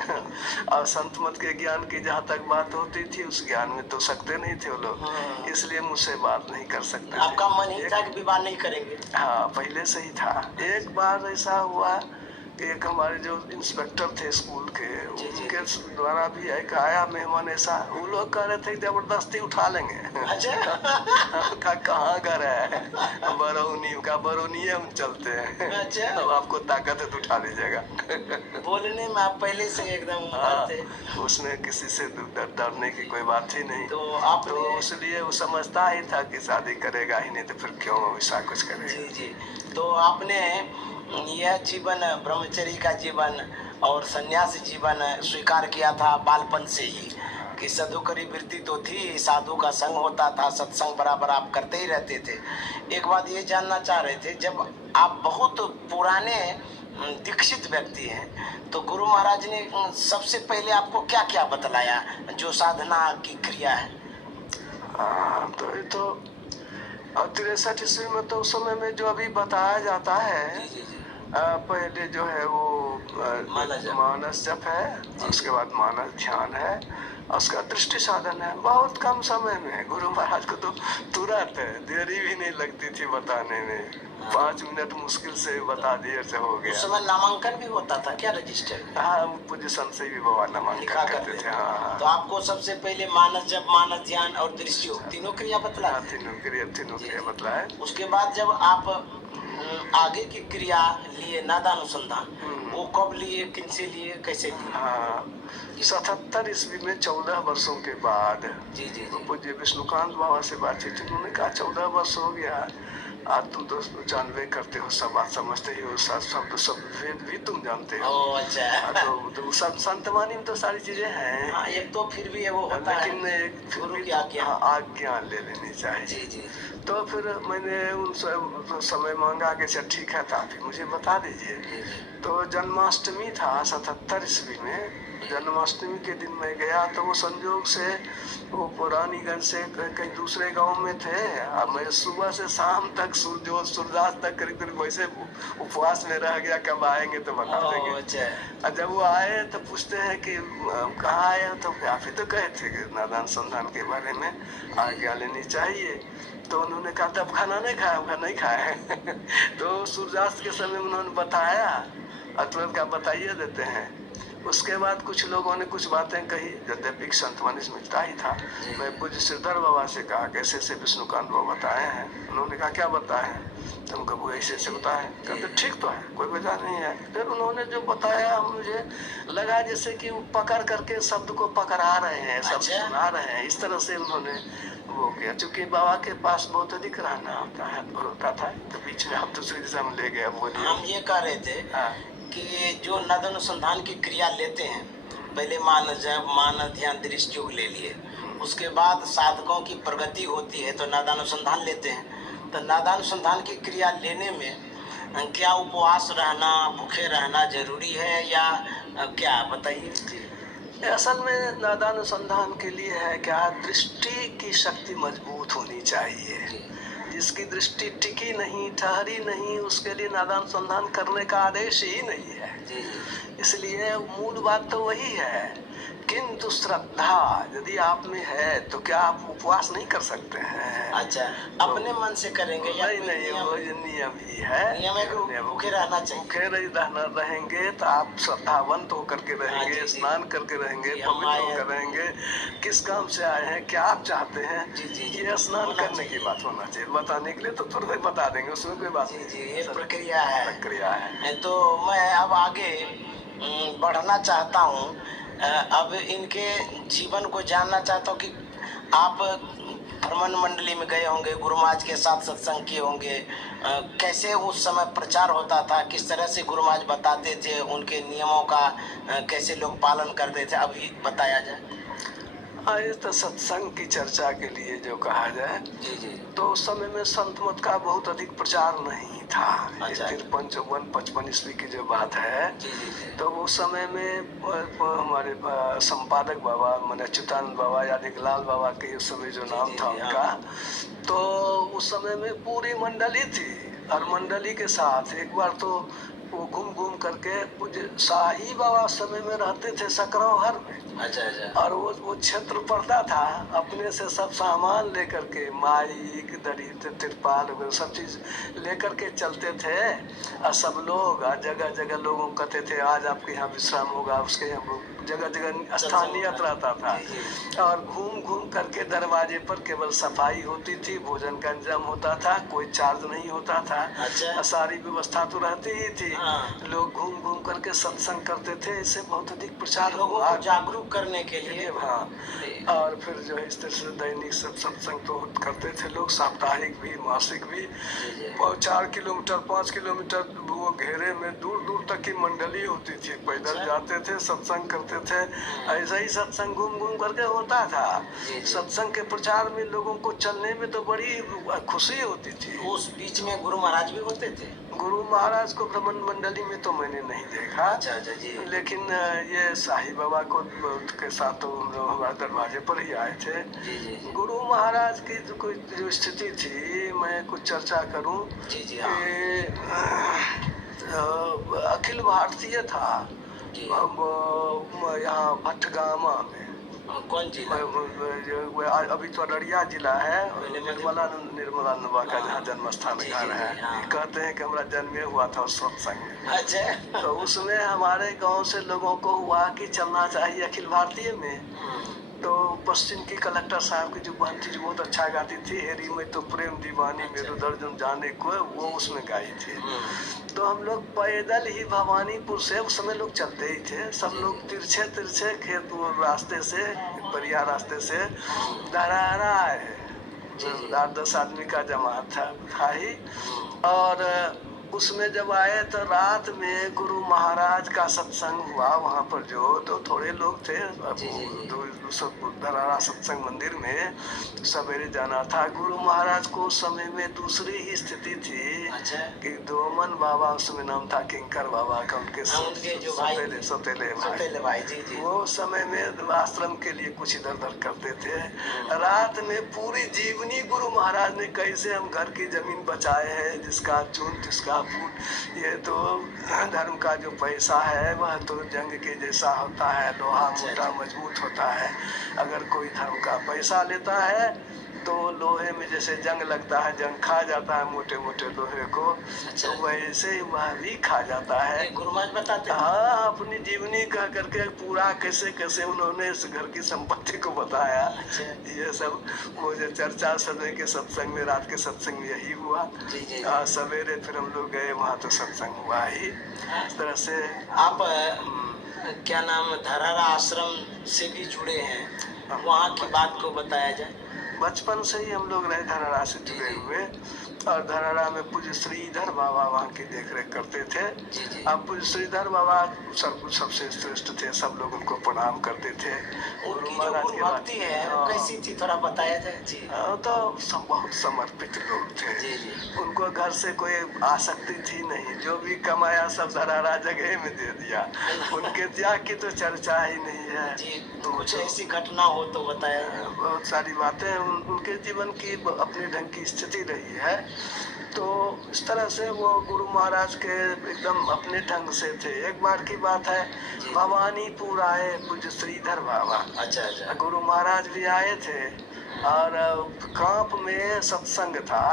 और संत मत के ज्ञान की जहाँ तक बात होती थी, उस ज्ञान में तो सकते नहीं थे वो लोग, इसलिए मुझसे बात नहीं कर सकते थे। आपका मन ही था कि विवाह नहीं करेंगे? हाँ, पहले से ही था। एक बार ऐसा हुआ, एक हमारे जो इंस्पेक्टर थे स्कूल के, उनके द्वारा भी एक आया मेहमान ऐसा, वो लोग कह रहे थे जबरदस्ती उठा लेंगे। अच्छा। कहाँ घर है? बरौनी का, बरौनी हम चलते हैं। अच्छा। अब आपको ताकत है तो उठा लीजिएगा। बोलने में आप पहले से एकदम हाँ, उसमें किसी से डरने की कोई बात ही नहीं। तो आप तो इसलिए वो समझता ही था कि शादी करेगा ही नहीं, तो फिर क्यों ऐसा कुछ करेगा। जी जी। तो आपने यह जीवन, ब्रह्मचर्य का जीवन और संन्यास जीवन स्वीकार किया था बालपन से ही, कि साधुकरी वृत्ति तो थी, साधु का संग होता था, सत्संग बराबर आप करते ही रहते थे। एक बात ये जानना चाह रहे थे, जब आप बहुत पुराने दीक्षित व्यक्ति हैं, तो गुरु महाराज ने सबसे पहले आपको क्या क्या बतलाया जो साधना की क्रिया है? तो ये तो 63 ईस्वी में तो उस समय में जो अभी बताया जाता है, पहले जो है वो मानस जप है, उसके बाद मानस ध्यान है, उसका दृष्टि साधन है। बहुत कम समय में गुरु महाराज को तो तुरंत देरी भी नहीं लगती थी बताने में, 5 मिनट मुश्किल से बता दिए से हो उस गया। समय नामांकन भी होता था क्या रजिस्टर में? हाँ, पोजीशन से भी बाबा नामांकन करते थे। हाँ तो आपको सबसे पहले मानस जप, मानस ध्यान और दृष्टि योग तीनों क्रिया बतला हाँ, दी। तीनों क्रिया बतलाए। उसके बाद जब आप आगे की क्रिया लिए नादानुसंधान, वो कब लिए, किनसे लिए, कैसे लिए? हाँ, 77 ईस्वी में 14 वर्षों के बाद जी जी जी। पूज्य विष्णुकांत बाबा से बातचीत, उन्होंने कहा 14 वर्ष हो गया, आज तुम तो जानवे करते हो, सब बात समझते ही हो, सब वेद भी तुम जानते हो। अच्छा। तो सब संतवानी में तो सारी चीजें हैं। हाँ, एक तो फिर भी वो होता है, लेकिन एक गुरु की आज्ञा। आज्ञा ले लेनी चाहिए। जी जी। तो फिर मैंने उनसे समय मांगा कि अच्छा ठीक है, तो आप ही मुझे बता दीजिए। तो जन्माष्टमी था 77 ईस्वी में, जन्माष्टमी के दिन मैं गया, तो वो संजोग से वो पुरानीगंज से कहीं दूसरे गांव में थे। अब मैं सुबह से शाम तक सूर्यास्त तक करीब करीब वैसे उपवास में रह गया, कब आएंगे तो बता देंगे। अच्छा। जब वो आए तो पूछते हैं कि कहाँ आए हो, तो आप ही तो कहे थे कि नादानुसंधान के बारे में आज्ञा लेनी चाहिए। तो उन्होंने कहा तब खाना नहीं खाया? मैं नहीं खाया है। तो सूर्यास्त के समय उन्होंने बताया, तुरंत का बताइए देते हैं। उसके बाद कुछ लोगों ने कुछ बातें कही, यद्यपि संतवानी से मिलता ही था। मैं पूज्य श्रीधर बाबा से कहा कैसे ऐसे विष्णुकांत बाबा बताए हैं। उन्होंने कहा क्या बताए हैं? तो उनका वो ऐसे ऐसे बताया। कहते ठीक तो है, कोई वजह नहीं है। फिर उन्होंने जो बताया मुझे लगा जैसे कि वो पकड़ करके शब्द को पकड़ा रहे हैं, शब्द सुना रहे हैं, इस तरह से उन्होंने वो किया। चूंकि बाबा के पास बहुत अधिक रहना होता था, तो बीच में हम दूसरी दिशा में ले गए। बोलिए। हम ये कह रहे थे कि जो नादानुसंधान की क्रिया लेते हैं, पहले मानस जप, मानस ध्यान, दृष्टि योग ले लिए, उसके बाद साधकों की प्रगति होती है तो नादानुसंधान लेते हैं। तो नादानुसंधान की क्रिया लेने में क्या उपवास रहना, भूखे रहना जरूरी है या क्या, बताइए जी। असल में नादानुसंधान के लिए है क्या, दृष्टि की शक्ति मजबूत होनी चाहिए। जिसकी दृष्टि टिकी नहीं, ठहरी नहीं, उसके लिए नादानुसंधान करने का आदेश ही नहीं है। इसलिए मूल बात तो वही है। किंतु श्रद्धा यदि आप में है तो क्या आप उपवास नहीं कर सकते हैं? अच्छा, तो अपने मन से करेंगे या नहीं, वो नियम ही है। नियम है कि भूखे रहना चाहिए। भूखे रहेंगे तो आप श्रद्धावंत होकर के रहेंगे, स्नान करके रहेंगे, पवित्र होकर रहेंगे। किस काम से आए हैं, क्या आप चाहते हैं, ये स्नान करने की बात होना चाहिए। बताने के लिए तो तुरंत बता देंगे, उसमें कोई बात नहीं। ये प्रक्रिया है। तो मैं अब आगे बढ़ना चाहता हूँ। अब इनके जीवन को जानना चाहता हूँ कि आप भ्रमण मंडली में गए होंगे, गुरु महाराज के साथ सत्संग किए होंगे। कैसे उस समय प्रचार होता था, किस तरह से गुरु महाराज बताते थे, उनके नियमों का कैसे लोग पालन करते थे, अभी बताया जाए। ये तो सत्संग की चर्चा के लिए जो कहा जाए, तो उस समय में संत मत का बहुत अधिक प्रचार नहीं था। अच्छा। 53-54-55 ईस्वी की जो बात है, तो उस समय में हमारे संपादक बाबा माने अच्युतानंद बाबा या लाल बाबा के उस समय जो नाम था उनका, तो उस समय में पूरी मंडली थी। और मंडली के साथ एक बार तो वो घूम करके पूज्य शाही बाबा समय में रहते थे सकरौहर में। अच्छा। और वो क्षेत्र पड़ता था, अपने से सब सामान लेकर के, माइक, दरी, तिरपाल वगैरह सब चीज लेकर के चलते थे। और सब लोग जगह जगह लोगों को कहते थे आज आपके यहाँ विश्राम होगा, उसके यहाँ जगह जगह स्थानीयत रहता था। और घूम करके दरवाजे पर केवल सफाई होती थी, भोजन का इंतजाम होता था, कोई चार्ज नहीं होता था। अच्छा। सारी व्यवस्था तो रहती ही थी। लोग घूम करके सत्संग करते थे। इससे बहुत अधिक प्रचार लोगों को जागरूक करने के लिए। हाँ, और फिर जो है इस तरह से दैनिक सब सत्संग तो करते थे लोग, साप्ताहिक भी, मासिक भी। 4 किलोमीटर 5 किलोमीटर वो घेरे में दूर दूर तक की मंडली होती थी, पैदल जाते थे, सत्संग करते थे। ऐसा ही सत्संग घूम करके होता था। सत्संग के प्रचार में लोगों को चलने में तो बड़ी खुशी होती थी। उस बीच में गुरु महाराज भी होते थे। गुरु महाराज को भ्रमण मंडली में तो मैंने नहीं देखा। अच्छा जी। लेकिन ये साई बाबा को के साथ तो हमारे दरवाजे पर ही आए थे। गुरु महाराज की जो स्थिति थी, मैं कुछ चर्चा करूं। अखिल भारतीय था जी। यहाँ भटगामा में। कौन जिला? अभी तो अररिया जिला है, पहले निर्मला नवा का जहाँ जन्म स्थान जी, घर जी, है। जी, हाँ। कहते हैं कि हमारा जन्मे हुआ था उस सत्संग में। अच्छा। तो उसमें हमारे गांव से लोगों को हुआ कि चलना चाहिए अखिल भारतीय में। तो पश्चिम की कलेक्टर साहब की जो बहन थी, जो बहुत अच्छा गाती थी, हेरी में तो प्रेम दीवानी मेरे दर्जन जाने को, वो उसमें गाई थी। तो हम लोग पैदल ही भवानीपुर से, उस समय लोग चलते ही थे, सब लोग तिरछे तिरछे खेत रास्ते से, बढ़िया रास्ते से धरारा आए। 8-10 आदमी का जमात था ही। और उसमें जब आए तो रात में गुरु महाराज का सत्संग हुआ वहाँ पर, जो तो थोड़े लोग थे। धरारा सत्संग मंदिर में सवेरे जाना था। गुरु महाराज को उस समय में दूसरी ही स्थिति थी। अच्छा। कि दोमन बाबा, उस समय नाम था किंकर बाबा का, उनके जो भाई सौतेले भाई जी, जी। वो समय में आश्रम के लिए कुछ इधर उधर करते थे। रात में पूरी जीवनी गुरु महाराज ने कैसे हम घर की जमीन बचाए हैं, जिसका चून जिसका फूट, ये तो धर्म का जो पैसा है वह तो जंग के जैसा होता है, लोहा मोटा मजबूत होता है। अगर कोई धर्म का पैसा लेता है तो लोहे में जैसे जंग लगता है, जंग खा जाता है मोटे मोटे लोहे को। तो वैसे ही वह भी खा जाता है। गुरु महाराज बताते हैं। हाँ, अपनी जीवनी कह करके पूरा कैसे कैसे उन्होंने इस घर की संपत्ति को बताया। ये सब वो जो चर्चा समय के सत्संग में, रात के सत्संग में यही हुआ। सवेरे फिर हम लोग गए वहाँ, तो सत्संग हुआ ही इस तरह से। आप क्या नाम, धरारा आश्रम से भी जुड़े हैं, वहाँ की बात को बताया जाए। बचपन से ही हम लोग रहे धरारा से जुड़े हुए। और धरारा में पूज्य श्रीधर बाबा वहाँ की देख रेख करते थे। अब पूज्य श्रीधर बाबा सबसे श्रेष्ठ थे, सब लोग उनको प्रणाम करते थे। गुरु महाराज की भक्ति है कैसी थी, थोड़ा बताया जाए। जी। तो सब बहुत समर्पित लोग थे। जी, जी। उनको घर से कोई आसक्ति थी नहीं, जो भी कमाया सब धरारा जगह में दे दिया। उनके त्याग की तो चर्चा ही नहीं है। जी। तो कुछ ऐसी घटना हो तो बताया। बहुत सारी बातें उनके जीवन की अपने ढंग की स्थिति रही है। तो इस तरह से वो गुरु महाराज के एकदम अपने ढंग से थे। एक बार की बात है, भवानीपुर आए पूज्य श्रीधर बाबा। अच्छा। गुरु महाराज भी आए थे और कांप में सत्संग था।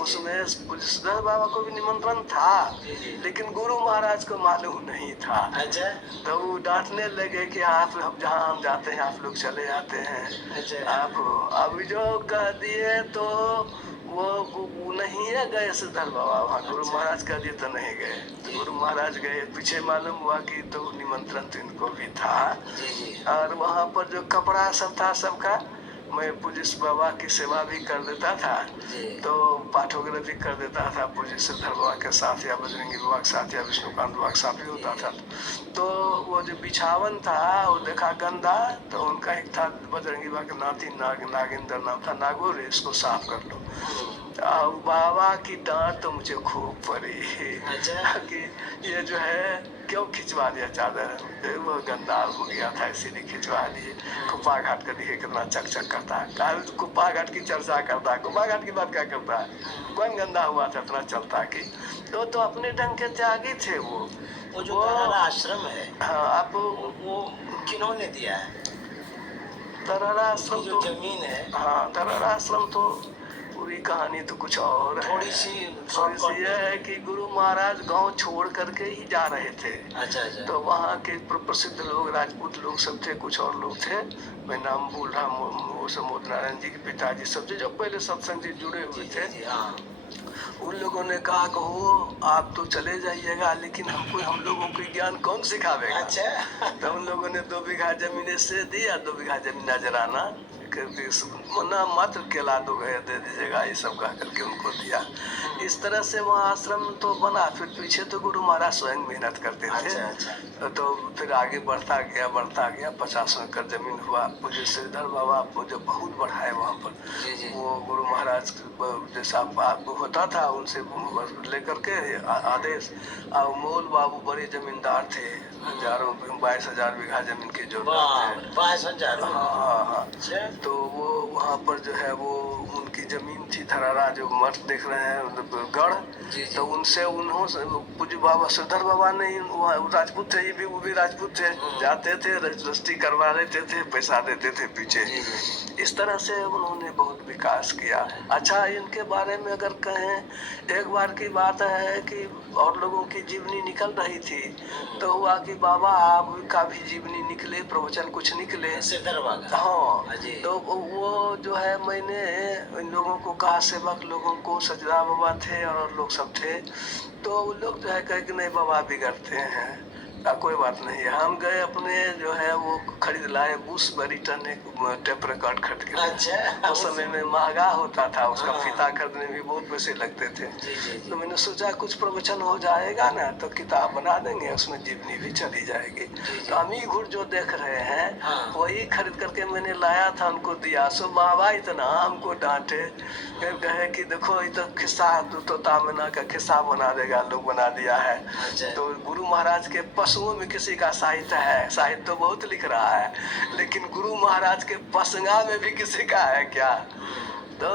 उसमें पूज्य श्रीधर बाबा को भी निमंत्रण था, लेकिन गुरु महाराज को मालूम नहीं था। अच्छा। तो वो डांटने लगे कि आप जहाँ हम जाते हैं आप लोग चले आते हैं। अच्छा। आप अभी जो कह दिए तो वो नहीं है गए श्रीधर बाबा वहाँ। गुरु महाराज कह दिए तो नहीं गए। गुरु महाराज गए, पीछे मालूम हुआ कि तो निमंत्रण तो इनको भी था। और वहाँ पर जो कपड़ा सब था सबका, मैं पूज्य बाबा की सेवा भी कर देता था। तो पाठ वगैरह भी कर देता था पूज्य श्रीधर बाबा के साथ, या बजरंगी बाबा के साथ, या विष्णुकांत बाबा के साथ भी होता था। तो वो जो बिछावन था वो देखा गंदा, तो उनका एक था बजरंगी बाबा के नाती नागेंद्र नाम था, नागोर, इसको साफ कर लो। बाबा की डांट तो मुझे खूब पड़ी कि ये जो है क्यों खिंचवा दिया चादर, वो गंदा हो गया था इसीलिए खिंचवा दिए। कुप्पा घाट का दिखे कितना चक करता है, कुप्पा घाट की चर्चा करता है, कुप्पा घाट की बात क्या करता है, कौन गंदा हुआ था इतना चलता कि। तो अपने ढंग के त्यागी थे वो जो धरारा आश्रम है। हाँ, आप वो किन्होंने दिया है? धरारा आश्रम जो जमीन है। हाँ, धरारा आश्रम तो पूरी कहानी तो कुछ और है। थोड़ी सी यह है कि गुरु महाराज गांव छोड़ करके ही जा रहे थे। अच्छा। तो वहाँ के प्रसिद्ध लोग, राजपूत लोग सब थे, कुछ और लोग थे, मैं नाम भूल रहा, मोद नारायण जी के पिताजी सब थे, जो पहले सत्संग से जुड़े हुए थे। उन लोगों ने कहा कि हो आप तो चले जाइएगा, लेकिन हम लोगों को ज्ञान कौन सिखावेगा। अच्छा। तो उन लोगों ने 2 बीघा जमीन से दिया, 2 बीघा जमीन नजराना मना मात्र केला 2 दे दीजिएगा, ये सब कह करके उनको दिया। इस तरह से वहाँ आश्रम तो बना। फिर पीछे तो गुरु महाराज स्वयं मेहनत करते थे। अच्छा। तो फिर आगे बढ़ता गया 50 एकड़ जमीन हुआ। पूज्य श्रीधर बाबा को जो बहुत बढ़ाए वहाँ पर, वो गुरु महाराज जैसा होता था उनसे लेकर के आदेश। और मोल बाबू बड़े जमींदार थे, 22,000 बीघा जमीन की जरूरत है। 22,000। हाँ। तो वो वहाँ वहाँ पर जो है वो उनकी जमीन थी धरारा, जो मठ देख रहे हैं मतलब गढ़, तो उनसे उन्होंने पूज्य बाबा श्रीधर बाबा ने वो राजपूत थे, ये भी वो भी राजपूत थे, जाते थे रजिस्ट्री करवा लेते थे, पैसा देते थे पीछे। इस तरह से उन्होंने बहुत विकास किया। अच्छा, इनके बारे में अगर कहें, एक बार की बात है कि और लोगों की जीवनी निकल रही थी, तो हुआ कि बाबा आपका भी जीवनी निकले, प्रवचन कुछ निकले। श्रीधर बाबा। हाँ, तो वो जो है मैंने इन लोगों को कहा, सेवक लोगों को, सजदा बाबा थे और लोग सब थे, तो वो लोग जो है कहे कि नहीं बाबा बिगड़ते हैं, कोई बात नहीं है। हम गए अपने जो है वो खरीद लाए बुश बरीटन, एक टेप रिकॉर्ड खरीद के। अच्छा, उस समय में महंगा होता था, उसका फीता खरीदने में भी बहुत पैसे लगते थे। तो मैंने सोचा कुछ प्रवचन हो जाएगा ना तो किताब बना देंगे, उसमें जीवनी भी चली जाएगी। तो अमी घुड़ जो देख रहे हैं वही खरीद करके मैंने लाया था, उनको दिया। सो बाबा इतना हमको डांटे, फिर कहे कि देखो ये तो खिस्सा तोता मैना का खिस्सा बना देगा, लोग बना दिया है। तो गुरु महाराज के पशुओं में किसी का साहित्य है, साहित्य तो बहुत लिख रहा है, लेकिन गुरु महाराज के पसंगा में भी किसी का है क्या? तो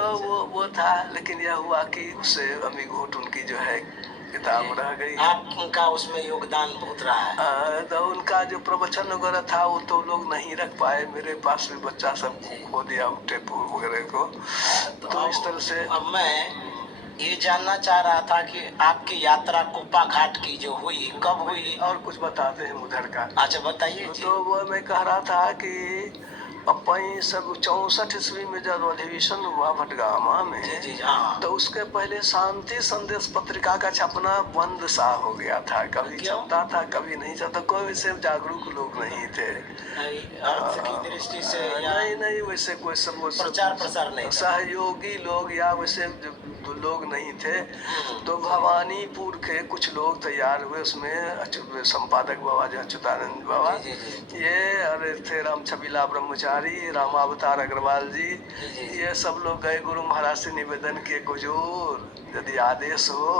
वो था। लेकिन यह हुआ कि उससे अमी घोट उनकी जो है किताब रह गई। आपका उसमें योगदान बहुत रहा है। तो उनका जो प्रवचन वगैरह था वो तो लोग नहीं रख पाए, मेरे पास भी बच्चा सब खो दिया टेप वगैरह को। तो इस तरह से अब मैं ये जानना चाह रहा था कि आपकी यात्रा कुप्पा घाट की जो हुई, कब हुई? और कुछ बताते हैं उधर का। अच्छा बताइए। तो वो मैं कह रहा था कि अपनी सब 64 ईस्वी में जब अधिवेशन हुआ भटगामा में, जी हाँ। तो उसके पहले शांति संदेश पत्रिका का छपना बंद सा हो गया था। कभी छपता था कभी नहीं छपता, कोई वैसे जागरूक लोग नहीं थे अर्थ की दृष्टि से या नहीं वैसे कोई सब प्रचार प्रसार नहीं, सहयोगी लोग या वैसे लोग नहीं थे। तो भवानीपुर के कुछ लोग तैयार हुए, उसमें संपादक बाबा जो अच्युतानंद बाबा, ये अरे थे राम छबीला ब्रह्मचारी, रामावतार अग्रवाल जी, ये सब लोग गए गुरु महाराज से निवेदन किए, हुजूर यदि आदेश हो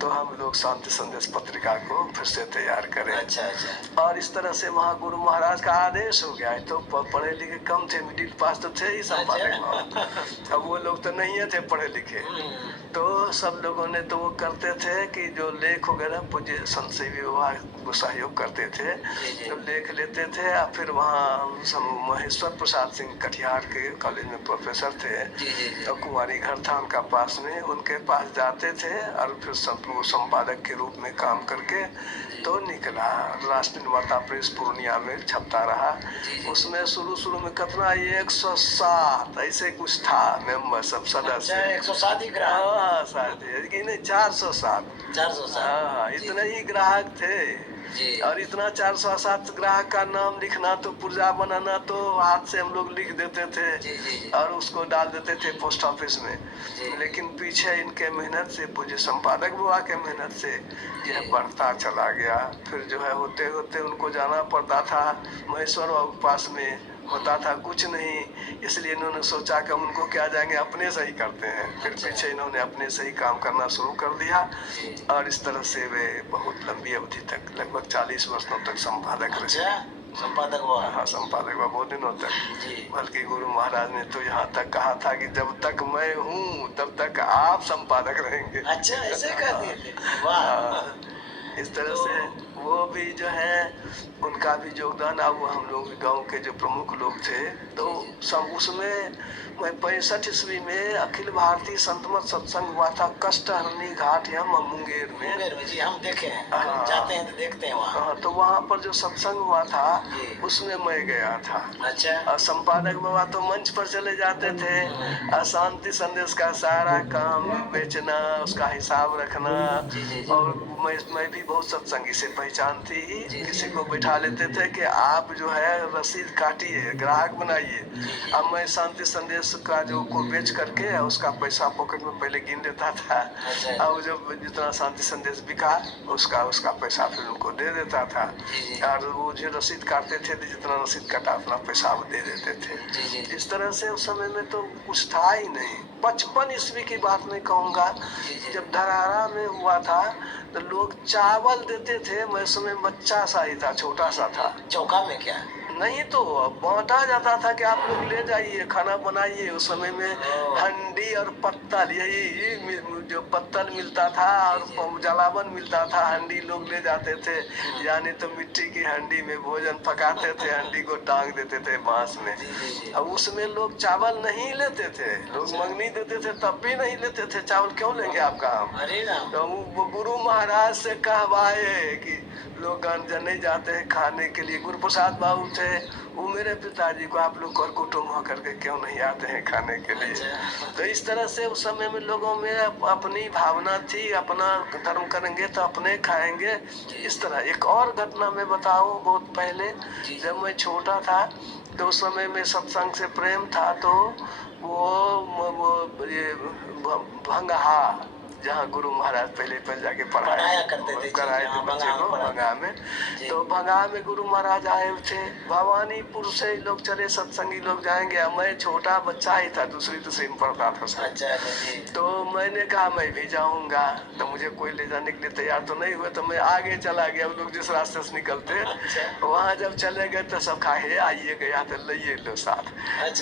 तो हम लोग शांति संदेश पत्रिका को फिर से तैयार करें। अच्छा। और इस तरह से वहाँ गुरु महाराज का आदेश हो गया। तो पढ़े लिखे कम थे, मिडिल पास तो थे ही संपादक। अब वो लोग तो नहीं थे पढ़े लिखे, तो सब लोगों ने तो वो करते थे कि जो लेख वगैरह पूज्य संत सेवी विभाग को सहयोग करते थे, तो लेख लेते थे। और फिर वहाँ महेश्वर प्रसाद सिंह कटिहार के कॉलेज में प्रोफेसर थे, तो कुमारी घर था उनका पास में, उनके पास जाते थे और फिर संपादक के रूप में काम करके तो निकला। राष्ट्रीय वार्ता प्रेस पूर्णिया में छपता रहा। उसमें शुरू में कितना 107 ऐसे कुछ था मेंबर सब सदस्य। 107 ही ग्राहक? हाँ शायद, नहीं 407। 407। हाँ, इतने ही ग्राहक थे। और इतना 407 ग्राहक का नाम लिखना, तो पुर्जा बनाना तो हाथ से हम लोग लिख देते थे और उसको डाल देते थे पोस्ट ऑफिस में। लेकिन पीछे इनके मेहनत से, पूज्य संपादक बाबा के मेहनत से यह बढ़ता चला गया। फिर जो है होते होते उनको जाना पड़ता था महेश्वर बाबू पास में, होता था कुछ नहीं, इसलिए इन्होंने सोचा कि उनको क्या जाएंगे, अपने से ही करते हैं। फिर पीछे इन्होंने अपने से ही काम करना शुरू कर दिया और इस तरह से वे बहुत लंबी अवधि तक, लगभग 40 वर्षों तक संपादक रहे। संपादक हुआ? हाँ, संपादक हुआ बहुत दिनों तक। बल्कि गुरु महाराज ने तो यहाँ तक कहा था कि जब तक मैं हूँ तब तक आप संपादक रहेंगे। अच्छा, ऐसे कह दिए थे? वाह। इस तरह से वो भी जो है उनका भी योगदान। अब हम लोग गांव के जो प्रमुख लोग थे, तो सब उसमें मैं 65 ईस्वी में अखिल भारतीय संतमत सत्संग हुआ था कष्टहरणी घाट यहाँ मुंगेर में। जी हम देखे हैं, जाते हैं तो देखते हैं वहाँ। हाँ, तो वहाँ पर जो सत्संग हुआ था उसमें मैं गया था। अच्छा। और संपादक बाबा तो मंच पर चले जाते थे, शांति संदेश का सारा काम बेचना, उसका हिसाब रखना। और मैं भी बहुत सत्संगी से पहचान थी, किसी को बैठा लेते थे कि आप जो है रसीद काटिए, ग्राहक बनाइए। अब मैं शांति संदेश का जो को बेच करके उसका पैसा पॉकेट में पहले गिन देता था। अब जब जितना शांति संदेश बिका उसका पैसा फिर उनको दे देता था। और वो जो रसीद काटते थे, जितना रसीद काटा अपना पैसा वो दे देते थे। इस तरह से उस समय में तो कुछ था ही नहीं। 55 ईस्वी की बात मैं कहूँगा, जब धरारा में हुआ था तो लोग चावल देते थे। मैं समय बच्चा सा ही था, छोटा सा था। चौका में क्या? नहीं तो बांटा जाता था कि आप लोग ले जाइए, खाना बनाइए। उस समय में हंडी और पत्तल, यही जो पत्तल मिलता था और जलावन मिलता था, हंडी लोग ले जाते थे। यानी तो मिट्टी की हंडी में भोजन पकाते थे, हंडी को टांग देते थे बांस में। अब उसमें लोग चावल नहीं लेते थे, लोग मंगनी देते थे तब भी नहीं लेते थे। चावल क्यों लेंगे आपका हम? तो वो गुरु महाराज से कहवाए कि लोग नहीं जाते हैं खाने के लिए। गुरु प्रसाद बाबू थे, वो मेरे पिताजी को आप लोग कर कुटुम्ब होकर के क्यों नहीं आते हैं खाने के लिए? तो इस तरह से उस समय में लोगों में अपनी भावना थी, अपना धर्म करेंगे तो अपने खाएंगे। इस तरह एक और घटना मैं बताऊं, बहुत पहले जब मैं छोटा था तो उस समय में सत्संग से प्रेम था। तो वो ये भंगहा, जहाँ गुरु महाराज पहले जाके पढ़ाया करते थे, कराए थे बच्चे को भंगा में। तो भंगा में गुरु महाराज आए थे, भवानीपुर से लोग चले, सत्संगी लोग जाएंगे। मैं छोटा बच्चा ही था, दूसरी में पढ़ता था सर। तो मैंने कहा मैं भी जाऊंगा, तो मुझे कोई ले जाने के लिए तैयार तो नहीं हुआ, तो मैं आगे चला गया। लोग जिस रास्ते से निकलते वहाँ जब चले गए तो सब कहा हे आइए गया तो लाइए लो साथ।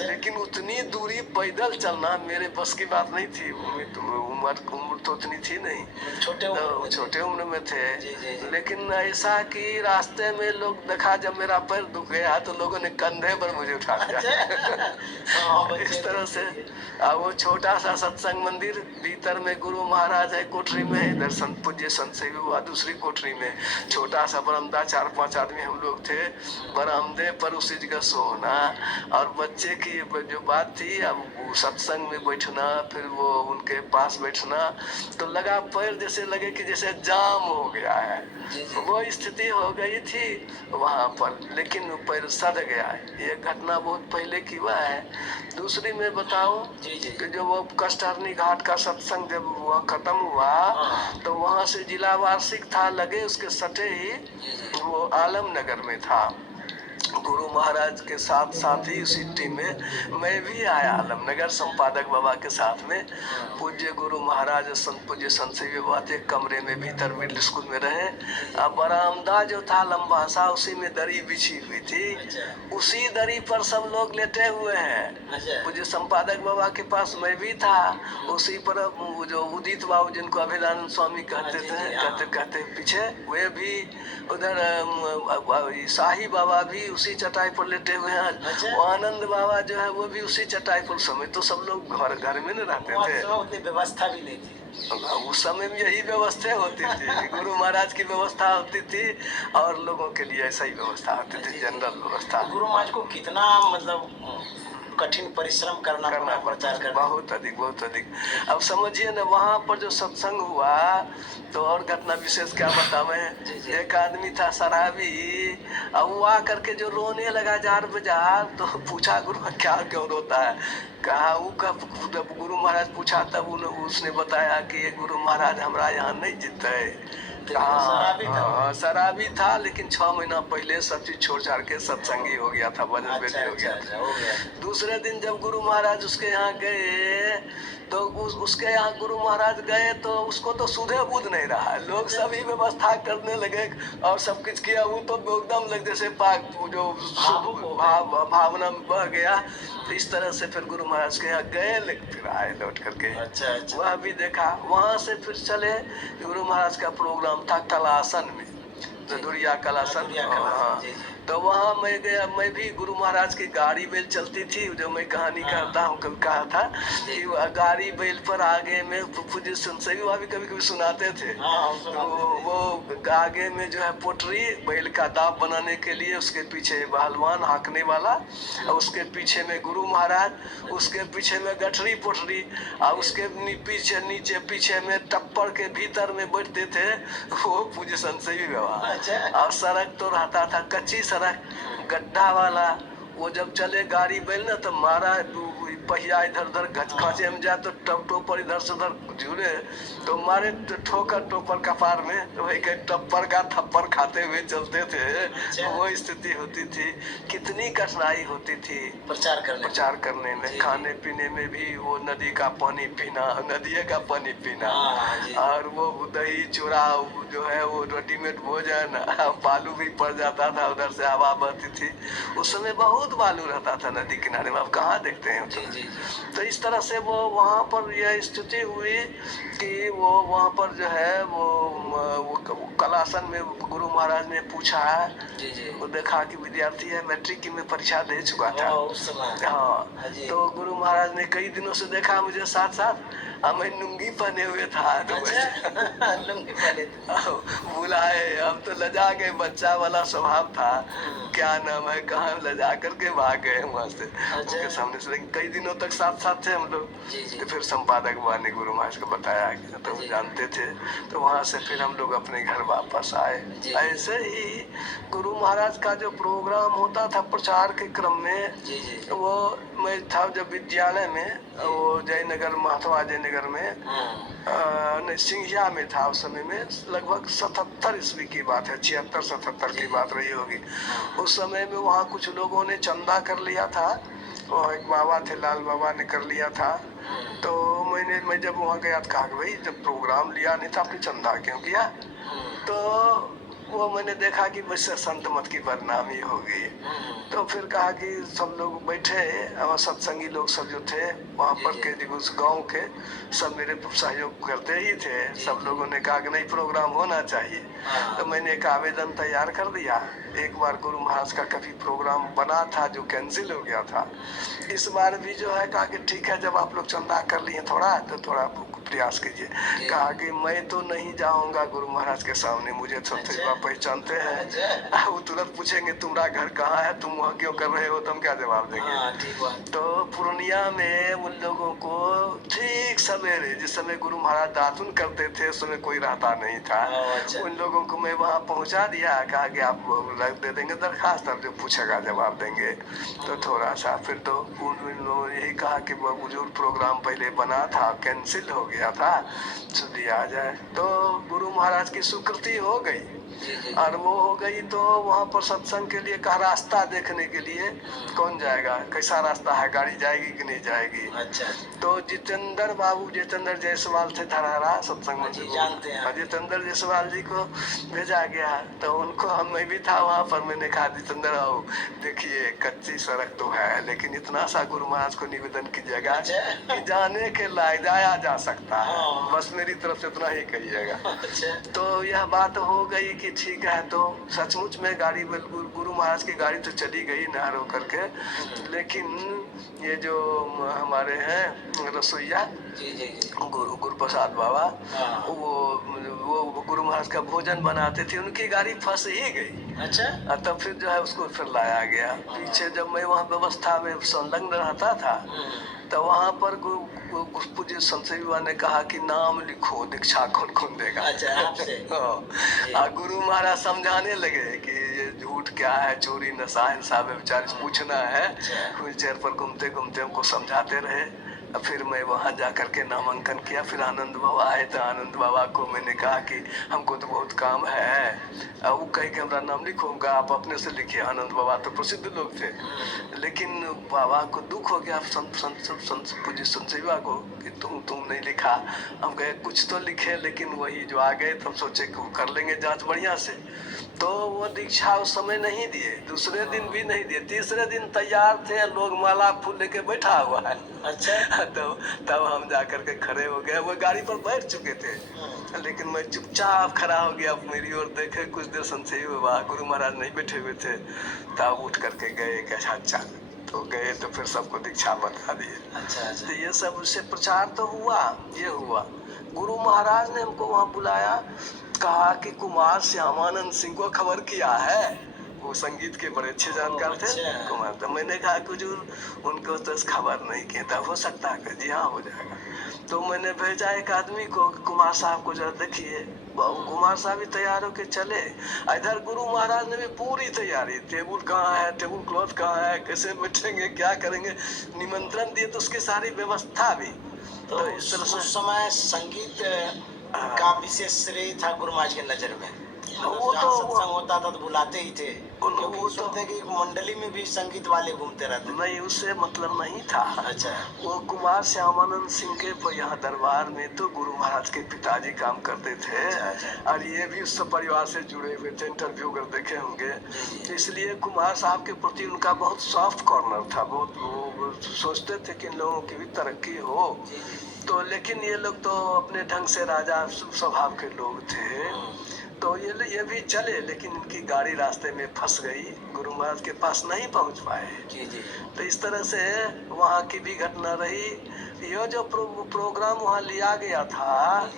लेकिन उतनी दूरी पैदल चलना मेरे बस की बात नहीं थी। उम्र तो उतनी थी नहीं, छोटे उम्र में थे। लेकिन ऐसा कि रास्ते में लोग देखा, जब मेरा पैर दुख गया तो लोगों ने कंधे पर मुझे उठा दिया। इस तरह से वो छोटा सा सत्संग मंदिर, भीतर में गुरु महाराज है, कोठरी में है, इधर संत पूज्य संत सेवी हुआ दूसरी कोठरी में। छोटा सा बरामदा, 4-5 आदमी हम लोग थे बरामदे पर, उसी जगह सोना। और बच्चे की जो बात थी, अब सत्संग में बैठना, फिर वो उनके पास बैठना, तो लगा पैर जैसे लगे कि जैसे जाम हो गया है। वो स्थिति हो गई थी वहाँ पर, लेकिन पैर सड़ गया। ये घटना बहुत पहले की हुआ है। दूसरी में बताऊं कि जो वो कष्टहरनी घाट का सत्संग जब वह खत्म हुआ तो वहाँ से जिला वार्षिक था लगे, उसके सटे ही वो आलमनगर में था। गुरु महाराज के साथ साथ ही उसी टीम में मैं भी आया आलमनगर, संपादक बाबा के साथ में। पूज्य गुरु महाराज संत पूज्य संत सेवी बाबा थे, कमरे में भीतर मिडिल स्कूल में रहे। अब बरामदा जो था लंबा सा, उसी में दरी बिछी हुई थी, उसी दरी पर सब लोग लेटे हुए हैं। पूज्य संपादक बाबा के पास मैं भी था, उसी पर वो जो उदित बाबू जिनको अभिलानंद स्वामी कहते थे, कहते पीछे वे भी, उधर शाही बाबा भी उसी चटाई पर लेटे हुए हैं। वो आनंद बाबा जो है वो भी उसी चटाई पर। समय तो सब लोग घर में न रहते थे, उतनी व्यवस्था भी नहीं थी। उस समय में यही व्यवस्था होती थी, गुरु महाराज की व्यवस्था होती थी और लोगों के लिए ऐसा ही व्यवस्था होती थी, जनरल व्यवस्था। गुरु महाराज को कितना मतलब कठिन परिश्रम करना प्रचार करना, बहुत अधिक। अब समझिए न, वहाँ पर जो सत्संग हुआ तो और घटना विशेष क्या बतावें। एक आदमी था शराबी, अब वो आकर के जो रोने लगा जार बाजार, तो पूछा गुरु क्या क्यों रोता है? कहा वो जब गुरु महाराज पूछा तब उसने बताया कि ये गुरु महाराज हमारा यहाँ नहीं जीते। शराबी था, लेकिन 6 महीना पहले सब चीज छोड़ छाड़ के सत्संगी हो गया था, भजन बेदी हो गया था। दूसरे दिन जब गुरु महाराज उसके यहाँ गए तो उसके यहाँ गुरु महाराज गए तो उसको तो सुधे बुध नहीं रहा। लोग सभी व्यवस्था करने लगे और सब कुछ किया, वो तो एकदम लग जैसे पाक जो भावना में बह गया। तो इस तरह से फिर गुरु महाराज के यहाँ गए, लेकिन फिर आए लौट करके। वह भी देखा। वहाँ से फिर चले, गुरु महाराज का प्रोग्राम था कलासन में, धुरिया कलासन। तो वहाँ मैं गया, मैं भी गुरु महाराज की गाड़ी बैल चलती थी, जो मैं कहानी करता हूँ, कभी कहा था कि गाड़ी बैल पर आगे में पूज्य संत सेवी बाबा भी कभी सुनाते थे। वो आगे में जो है पोटरी, बैल का दाब बनाने के लिए, उसके पीछे पहलवान हाँकने वाला, और उसके पीछे में गुरु महाराज, उसके पीछे में गठरी पोटरी, और उसके पीछे में टप्पड़ के भीतर में बैठते थे वो पूज्य संत सेवी बाबा। और सड़क तो रहता था कच्ची सड़क, गड्ढा वाला। वो जब चले गाड़ी बैल ना तो मारा पहिया इधर उधर खांचे में जाए तो टोपर इधर से उधर झूले तो मारे ठोकर टोपर कपार में तो वही के टप्पर का थप्पड़ खाते हुए चलते थे। वो स्थिति होती थी, कितनी कठिनाई होती थी प्रचार करने में। खाने पीने में भी वो नदी का पानी पीना, नदिये का पानी पीना, और वो दही चूड़ा जो है वो रेडीमेड भोजन, बालू भी पड़ जाता था, उधर से हवा बहती थी। उस समय बहुत बालू रहता था नदी किनारे में, अब कहाँ देखते हैं। तो इस तरह से वो वहाँ पर यह स्थिति हुई कि वो वहाँ पर जो है वो कलासन में गुरु महाराज ने पूछा, वो देखा कि विद्यार्थी है, मैट्रिक की में परीक्षा दे चुका था हाँ। तो गुरु महाराज ने कई दिनों से देखा मुझे साथ साथ, मैं लुंगी पहने हुए था तो लुंगी पहने बुलाए। हम तो लजा गए, बच्चा वाला स्वभाव था, क्या नाम है, कहाँ लजा करके भाग गए वहाँ से उनके सामने से। लेकिन कई दिनों तक साथ साथ थे हम लोग। तो फिर संपादक बा ने गुरु महाराज को बताया कि तो वो जानते थे, तो वहाँ से फिर हम लोग अपने घर वापस आए। ऐसे ही गुरु महाराज का जो प्रोग्राम होता था प्रचार के क्रम में, वो मैं था जब विद्यालय में, वो जयनगर, महात्मा जयनगर में नहीं सिंघिया में था उस समय में, लगभग 77 ईस्वी की बात है, 76-77 की बात रही होगी। उस समय में वहाँ कुछ लोगों ने चंदा कर लिया था, वहाँ एक बाबा थे, लाल बाबा ने कर लिया था। तो मैं जब वहाँ गया तो कहा भाई जब प्रोग्राम लिया नहीं था आपने चंदा क्यों किया? तो वो मैंने देखा कि वैसे संत मत की बदनामी हो गई। तो फिर कहा कि सब लोग बैठे, और सत्संगी लोग सब जो थे वहाँ पर के उस गांव के सब मेरे सहयोग करते ही थे। सब लोगों ने कहा कि नहीं प्रोग्राम होना चाहिए। तो मैंने एक आवेदन तैयार कर दिया। एक बार गुरु महाराज का कभी प्रोग्राम बना था जो कैंसिल हो गया था, इस बार भी जो है कहा कि ठीक है जब आप लोग चंदा कर लिए थोड़ा तो थोड़ा प्रयास कीजिए। कहा कि मैं तो नहीं जाऊंगा गुरु महाराज के सामने, मुझे तो पहचानते हैं, वो तुरंत पूछेंगे तुम्हारा घर कहाँ है, तुम वहाँ क्यों कर रहे हो, तुम क्या जवाब देंगे। तो पूर्णिया में उन लोगों को ठीक सवेरे, जिस समय गुरु महाराज दातुन करते थे उस समय कोई रहता नहीं था, उन लोगों को मैं वहाँ पहुँचा दिया। कहा कि आप दे देंगे दरखास्त, अब जो पूछेगा जवाब देंगे। तो थोड़ा सा फिर तो यही कहा कि वो बुजुर्ग प्रोग्राम पहले बना था कैंसिल हो गया था, तो दिया जाए। तो गुरु महाराज की स्वीकृति हो गई, और वो हो गई तो वहाँ पर सत्संग के लिए कहा रास्ता देखने के लिए कौन जाएगा, कैसा रास्ता है, गाड़ी जाएगी कि नहीं जाएगी। तो जितेंद्र बाबू, जितेंद्र जायसवाल थे धरारा सत्संग में, जानते हैं, जितेंद्र जायसवाल जी को भेजा गया। तो उनको हम मैं भी था वहाँ पर, मैंने कहा जितेंद्र आओ देखिए कच्ची सड़क तो है, लेकिन इतना सा गुरु महाराज को निवेदन कीजिएगा कि जाने के लायक जाया जा सकता है, बस मेरी तरफ से उतना ही कहिएगा। तो यह बात हो गई कि ठीक है। तो सचमुच में गाड़ी, गुरु महाराज की गाड़ी तो चली गई नहर होकर के, लेकिन ये जो हमारे हैं रसोईया गुरु प्रसाद बाबा, वो गुरु महाराज का भोजन बनाते थे, उनकी गाड़ी फंस ही गई। तब फिर जो है उसको फिर लाया गया। पीछे जब मैं वहाँ व्यवस्था में संलग्न रहता था तो वहाँ पर पूज्य संत ने कहा कि नाम लिखो दीक्षा कौन कौन देगा। गुरु महाराज समझाने लगे कि ये झूठ क्या है, चोरी नशा हिंसा व्यभिचार पूछना है। व्हील चेयर पर घूमते घूमते हमको समझाते रहे। फिर मैं वहाँ जा करके नामांकन किया। फिर आनंद बाबा आए तो आनंद बाबा को मैंने कहा कि हमको तो बहुत काम है, वो कहे कि हमारा नाम लिखूंगा, आप अपने से लिखिए। आनंद बाबा तो प्रसिद्ध लोग थे, लेकिन बाबा को दुख हो गया पूज्य संत सेवा को कि तुम नहीं लिखा। हम कहे कुछ तो लिखे, लेकिन वही जो आ गए तो सोचे कि कर लेंगे जांच बढ़िया से। तो वो दीक्षा उस समय नहीं दिए, दूसरे दिन भी नहीं दिए, तीसरे दिन तैयार थे, लोग माला फूल लेके बैठा हुआ है। तो तब हम जाकर के खड़े हो गए। वो गाड़ी पर बैठ चुके थे, लेकिन मैं चुपचाप खड़ा हो गया, मेरी ओर देखे। कुछ देर संशय हुआ, गुरु महाराज नहीं बैठे हुए थे। तब उठ करके गए कि अच्छा तो गए, तो फिर सबको दीक्षा बता दिए। तो ये सब उससे प्रचार तो हुआ, ये हुआ। गुरु महाराज ने हमको वहाँ बुलाया, कहा कि कुमार श्यामानंद सिंह को खबर किया है वो संगीत के बड़े अच्छे जानकार थे अच्छा। कुमार। तो मैंने कहा कि हुजूर उनको तो खबर नहीं किया था, हो सकता है जी हाँ हो जाएगा। तो मैंने भेजा एक आदमी को, कुमार साहब को जरा देखिए। कुमार साहब भी तैयार होके चले। इधर गुरु महाराज ने भी पूरी तैयारी, टेबल कहाँ है, टेबल क्लॉथ कहाँ है, कैसे बैठेंगे, क्या करेंगे, निमंत्रण दिए तो उसकी सारी व्यवस्था भी। तो इस तरह से उस समय संगीत का विशेष श्रेय था गुरु महाराज के नजर में। मतलब वो जहाँ तो सत्संग होता था तो बुलाते ही थे, क्योंकि वो सुनते तो कि मंडली में भी संगीत वाले घूमते रहते थे। नहीं, उससे मतलब नहीं था। अच्छा। वो कुमार श्यामानंद सिंह के यहाँ दरबार में तो गुरु महाराज के पिताजी काम करते थे। अच्छा। और ये भी उस परिवार से जुड़े हुए थे, इंटरव्यू कर देखे होंगे। जी। इसलिए कुमार साहब के प्रति उनका बहुत सॉफ्ट कॉर्नर था, बहुत वो सोचते थे कि इन लोगों की भी तरक्की हो। तो लेकिन ये लोग तो अपने ढंग से राजा स्वभाव के लोग थे। तो ये भी चले, लेकिन इनकी गाड़ी रास्ते में फंस गई, गुरु महाराज के पास नहीं पहुंच पाए। जी। तो इस तरह से वहाँ की भी घटना रही। यह जो प्रोग्राम वहाँ लिया गया था,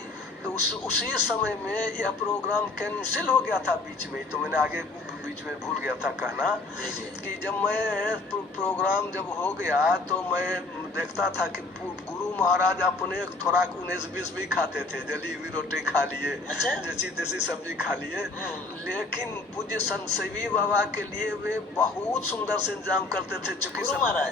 तो उसी समय में यह प्रोग्राम कैंसिल हो गया था बीच में। तो मैंने आगे बीच में भूल गया था कहना कि जब मैं प्रोग्राम जब हो गया तो मैं देखता था कि गुरु महाराज अपने थोड़ा 19-20 भी खाते थे, जली हुई रोटी खा लिए, अच्छा? जैसी तैसी सब्जी खा लिए। लेकिन पूज्य संत सेवी बाबा के लिए वे बहुत सुंदर से इंतजाम करते थे। चूंकि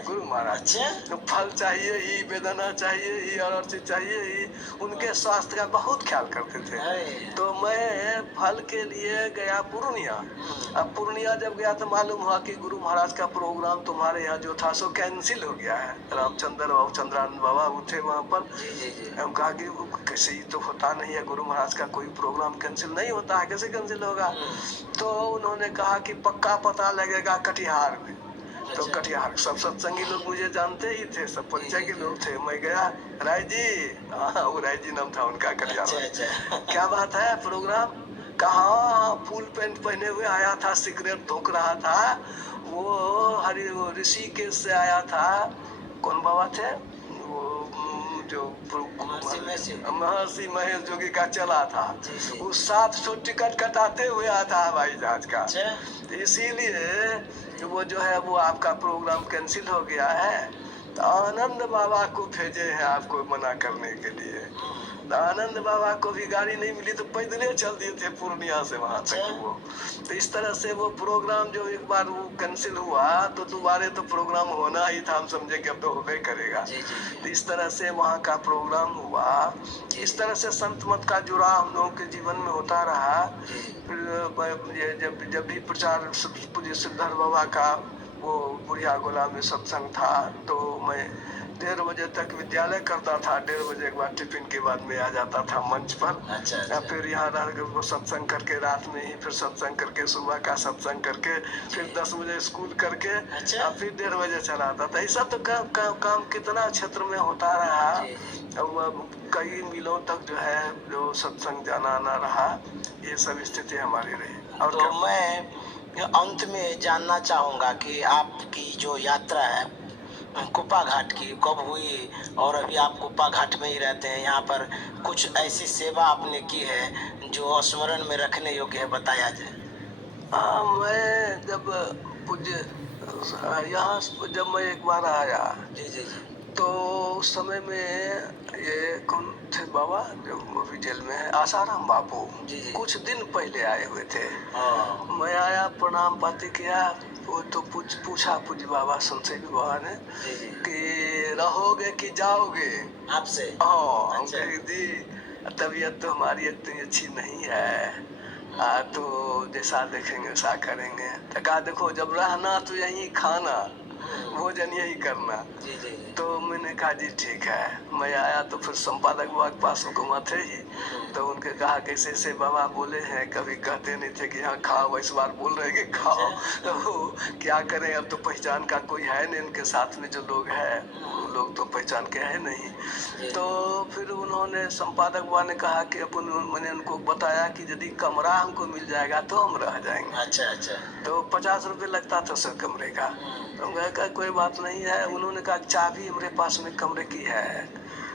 गुरु महाराज अच्छा? फल चाहिए ही, वेदना चाहिए ही, और चीज चाहिए ही, उनके स्वास्थ्य का बहुत ख्याल करते थे। तो मैं फल के लिए गया पूर्णिया। अब पूर्णिया जब गया तो मालूम हुआ कि गुरु महाराज का प्रोग्राम तुम्हारे यहाँ जो था सो कैंसिल हो गया है। रामचंद्र बाबू, चंद्रानंद बाबा उठे वहाँ पर। हम कहा कि कैसे, ही तो होता नहीं है, गुरु महाराज का कोई प्रोग्राम कैंसिल नहीं होता है, कैसे कैंसिल होगा। तो उन्होंने कहा कि पक्का पता लगेगा कटिहार में। तो कटिहार सब सत्संगी लोग मुझे जानते ही थे, सब परिचय के लोग थे। मैं गया, राय जी, वो राय जी नाम था उनका कटिहार में। क्या बात है, प्रोग्राम कहाँ? फुल पैंट पहने हुए आया था, सिगरेट थूक रहा था। वो ऋषिकेश से आया था। कौन बाबा थे वो, जो महर्षि महेश जोगी का चला था। वो 700 टिकट कटाते हुए आता है हवाई जहाज का। इसीलिए वो जो है वो आपका प्रोग्राम कैंसिल हो गया है। तो आनंद बाबा को भेजे हैं आपको मना करने के लिए। तो आनंद बाबा को भी गाड़ी नहीं मिली तो पैदले चल दिए थे पूर्णिया से वहां तक वो। तो इस तरह से वो प्रोग्राम जो एक बार वो कैंसिल हुआ तो दोबारा तो प्रोग्राम होना ही था। हम समझे कि अब तो होबे करेगा। तो इस तरह से वहाँ का प्रोग्राम हुआ। इस तरह से संत मत का जुड़ाव हम लोगों के जीवन में होता रहा। फिर जब भी प्रचार पूज्य सिद्धर बाबा का वो बुढ़िया गोला में सत्संग था, तो मैं 1:30 बजे तक विद्यालय करता था। 1:30 बजे के बाद टिफिन के बाद में आ जाता था मंच पर। अच्छा। फिर यहाँ रह सत्संग करके रात में ही, फिर सत्संग करके सुबह का सत्संग करके, फिर 10 बजे स्कूल करके, फिर 1:30 बजे चला आता था। ऐसा तो काम कितना क्षेत्र में होता रहा। अब कई मीलों तक जो है जो सत्संग जाना आना रहा, ये सब स्थिति हमारी रही। और तो मैं अंत में जानना चाहूंगा कि आपकी जो यात्रा है कुप्पा घाट की कब हुई, और अभी आप कुप्पा घाट में ही रहते हैं। यहाँ पर कुछ ऐसी सेवा आपने की है जो स्मरण में रखने योग्य है, बताया जाए। मैं जब पूज्य यहाँ जब मैं एक बार आया, जी। तो उस समय में ये कौन थे बाबा जो अभी जेल में है, आसाराम बापू। कुछ दिन पहले आए हुए थे। मैं आया, प्रणाम पाती किया। वो तो पूछा पूज्य बाबा संत बाबा ने कि रहोगे कि जाओगे आपसे। हाँ। दी तबीयत तो हमारी इतनी अच्छी नहीं है, तो जैसा देखेंगे वैसा करेंगे। तो कहा देखो, जब रहना तो यही खाना, भोजन यही करना। तो मैंने कहा जी ठीक है। मैं आया तो फिर संपादक बाबा के पास हुक्म थे ही। तो उनके कहा कैसे से बाबा बोले हैं, कभी कहते नहीं थे कि यहाँ खाओ, इस बार बोल रहे कि खाओ। तो क्या करें, अब तो पहचान का कोई है नहीं, इनके साथ में जो लोग है लोग तो पहचान के है नहीं। जी। तो फिर उन्होंने संपादक बाबा ने कहा कि अपन मैंने उनको बताया कि यदि कमरा हमको मिल जाएगा तो हम रह जाएंगे। अच्छा अच्छा। तो 50 रुपये लगता था सर कमरे का। तो हम कहा कोई बात नहीं है। उन्होंने कहा चाबी हमारे पास में कमरे की है,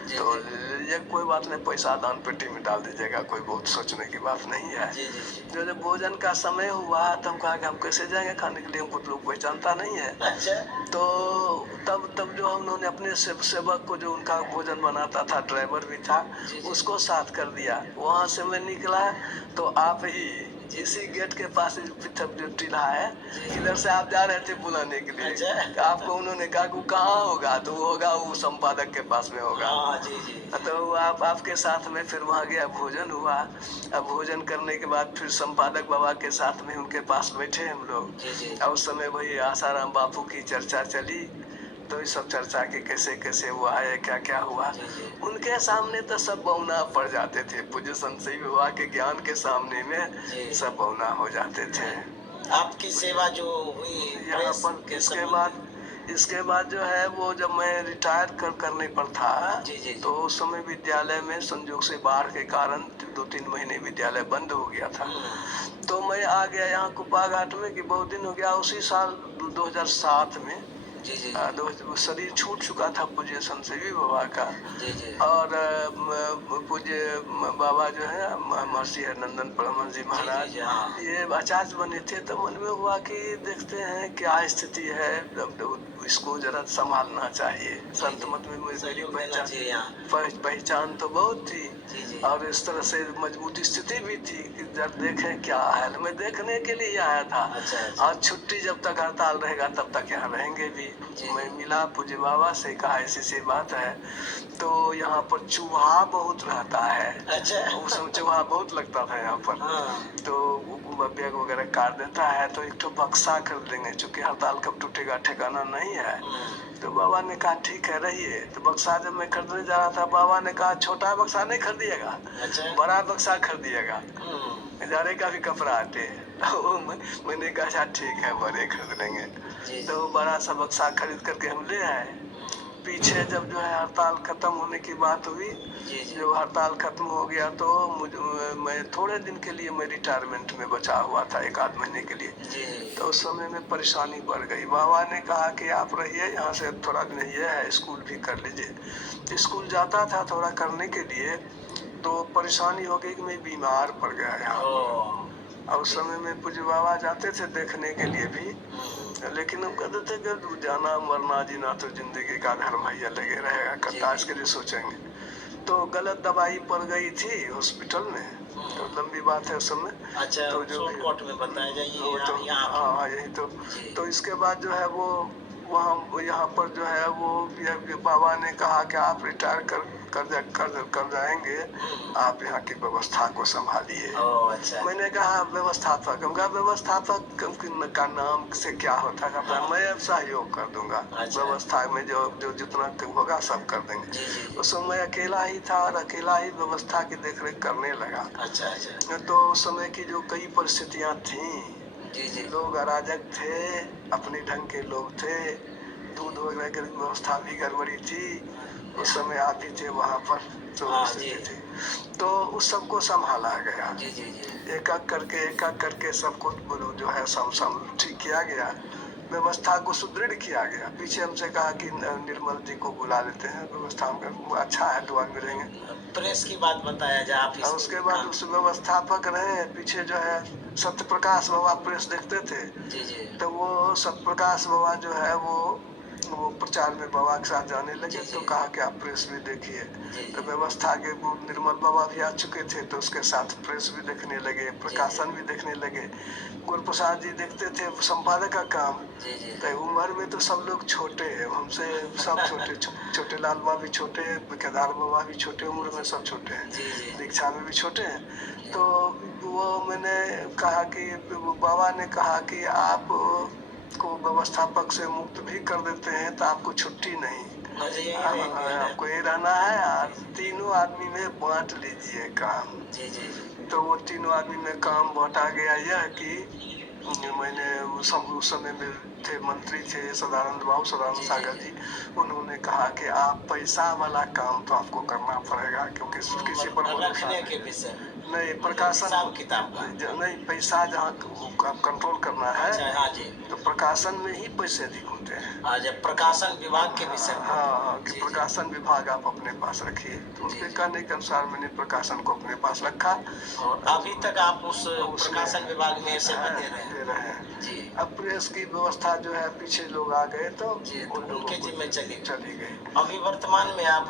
जी तो जी ये कोई बात नहीं, पैसा दान पेटी में डाल दीजिएगा, कोई बहुत सोचने की बात नहीं है। जी जी जी। जो जब भोजन का समय हुआ तो हम कहा कि हम कैसे जाएंगे खाने के लिए, हमको तो लोग पहचानता नहीं है। अच्छा। तो तब जो उन्होंने अपने सेवक को, जो उनका भोजन बनाता था, ड्राइवर भी था, जी, जी। उसको साथ कर दिया। वहां से मैं निकला तो आप ही इसी गेट के पास जो टीला है, जी। इधर से आप जा रहे थे बुलाने के लिए। अच्छा। आपको उन्होंने कहा कि वो कहाँ होगा, तो वो होगा वो संपादक के पास में होगा। हाँ जी जी। तो आपके साथ में फिर वहाँ गया, भोजन हुआ। अब भोजन करने के बाद फिर संपादक बाबा के साथ में उनके पास बैठे हम लोग। जी जी। और उस समय वही आसाराम बापू की चर्चा चली। तो इस सब चर्चा के कैसे कैसे हुआ है, क्या क्या हुआ, जी जी। उनके सामने तो सब बौना पड़ जाते थे। पूज्य संत श्री बाबा के ज्ञान के सामने में जी। सब बौना हो जाते थे। आपकी सेवा जो हुई यहाँ प्रेस पर के इसके बाद जो है वो जब मैं रिटायर करने पर था, जी, जी, जी। तो उस समय विद्यालय में संयोग से बाढ़ के कारण 2-3 महीने विद्यालय बंद हो गया था। तो मैं आ गया यहाँ कुप्पा घाट में कि बहुत दिन हो गया। उसी साल 2007 में जी जी शरीर छूट चुका था पूज्य संत श्री बाबा का। जी जी। और पूज्य बाबा जो है महर्षि हरनंदन परमहंस जी महाराज, जी, हाँ। ये आचार्य बने थे। तो मन में हुआ कि देखते हैं क्या स्थिति है, अब इसको जरा संभालना चाहिए। संत मत में मेरी सहयोग देना चाहिए यहाँ। पहचान तो बहुत थी, जी जी। और इस तरह से मजबूत स्थिति भी थी कि जब देखें क्या हाल। मैं देखने के लिए आया था। अच्छा, अच्छा। और छुट्टी जब तक हड़ताल रहेगा तब तक यहाँ रहेंगे भी। जी, मैं जी। मिला पूज्य बाबा से, कहा ऐसी सी बात है। तो यहाँ पर चूहा बहुत रहता है। अच्छा। उस समय चूहा बहुत लगता था यहाँ पर। हाँ। तो बैग वगैरह काट देता है, तो एक तो बक्सा खरीद लेंगे, चूंकि हड़ताल कब टूटेगा ठिकाना नहीं है। तो बाबा ने कहा ठीक है रहिए। तो बक्सा जब मैं खरीदने जा रहा था, बाबा ने कहा छोटा बक्सा नहीं खरीदिएगा, अच्छा। बड़ा बक्सा खरीदिएगा, जाने का भी कपड़ा आते। तो मैंने कहा अच्छा ठीक है, बड़े खरीद लेंगे। जी। तो बड़ा सा बक्सा खरीद करके हम ले आए। पीछे जब जो है हड़ताल खत्म होने की बात हुई, जी जी। जब हड़ताल खत्म हो गया तो मैं थोड़े दिन के लिए मैं रिटायरमेंट में बचा हुआ था, 1-8 महीने के लिए। जी। तो उस समय में परेशानी बढ़ गई। बाबा ने कहा कि आप रहिए यहाँ से, थोड़ा दिन ये है, स्कूल भी कर लीजिए। स्कूल जाता था थोड़ा करने के लिए, तो परेशानी हो गई कि मैं बीमार पड़ गया यहाँ पर। और उस समय में पूज्य बाबा जाते थे देखने के लिए भी, लेकिन हम कहते थे कि जाना मरना जीना तो जिंदगी का धर्म है, लगे रहेगा, कर्ताज के लिए सोचेंगे। तो गलत दवाई पड़ गई थी हॉस्पिटल में, तो लंबी बात है उस समय। अच्छा, तो जो शॉर्ट कट में बताया जाइए यहाँ। हाँ यही तो इसके बाद जो है वो वहाँ यहाँ पर जो है वो बाबा ने कहा कि आप रिटायर कर जाएंगे, आप यहाँ की व्यवस्था को संभालिए। अच्छा। मैंने कहा व्यवस्थापक, हम कहा व्यवस्थापक का नाम से क्या होता है, हाँ। मैं अब सहयोग कर दूंगा। अच्छा। व्यवस्था में जो जितना होगा सब कर देंगे। जी जी। उस समय अकेला ही था और अकेला ही व्यवस्था की देखरेख करने लगा। अच्छा अच्छा। तो उस समय की जो कई परिस्थितियां थी, जी जी। लोग अराजक थे, अपने ढंग के लोग थे, दूध वगैरह की व्यवस्था भी गड़बड़ी थी। उस समय आप भी थे वहाँ पर, तो स्थिति थी। तो उस सबको संभाला गया। जी जी जी। एक एक करके सबको जो है सम ठीक किया गया, व्यवस्था को सुदृढ़ किया गया। पीछे हमसे कहा कि निर्मल जी को बुला लेते हैं, व्यवस्था में अच्छा है, 2 आदमी रहेंगे। प्रेस की बात बताया जाए। और उसके बाद उस व्यवस्थापक रहे, पीछे जो है सत्य प्रकाश बाबा प्रेस देखते थे। जी जी। तो वो सत्य प्रकाश बाबा जो है वो प्रचार में बाबा के साथ जाने लगे। जी, जी। तो कहा कि आप प्रेस भी देखिए। जी। तो व्यवस्था के वो निर्मल बाबा भी आ चुके थे, तो उसके साथ प्रेस भी देखने लगे, प्रकाशन भी देखने लगे। गुरु प्रसाद जी देखते थे संपादक का काम। जी जी। तो उम्र में तो सब लोग छोटे हैं हमसे, सब छोटे छोटे लाल बाबा भी छोटे हैं, केदार बाबा भी छोटे उम्र में, सब छोटे हैं। जी जी। दीक्षा में भी छोटे हैं। तो वो मैंने कहा कि बाबा ने कहा कि आप को व्यवस्थापक से मुक्त भी कर देते हैं तो आपको छुट्टी नहीं, आपको ये रहना है, और 3 आदमी में बांट लीजिए काम। जी जी। तो वो 3 आदमी में काम बांटा गया, यह कि मैंने उस समय में थे मंत्री थे सदानंद जी, सागर जी। जी। उन्होंने कहा कि आप पैसा वाला काम तो आपको करना पड़ेगा, क्योंकि किसी पर भरोसा रखने नहीं के है। विषय में नहीं, मतलब प्रकाशन हिसाब किताब का। नहीं, पैसा जहाँ आप कंट्रोल करना है अच्छा, हाँ जी। तो प्रकाशन में ही पैसे अधिक होते हैं। जब प्रकाशन विभाग के विषय में हाँ हाँ, कि जी, जी। प्रकाशन विभाग आप अपने पास रखिए। तो जी, उनके जी। कहने के अनुसार मैंने प्रकाशन को अपने पास रखा। और अभी तक आप उस उसमें प्रकाशन विभाग में सेवा हाँ, दे रहे दे हैं। रहे हैं। जी, अब प्रेस की व्यवस्था जो है, पीछे लोग आ गए तो जी, उन तो लोगों उनके को जिम्मे चली चली गई। अभी वर्तमान में आप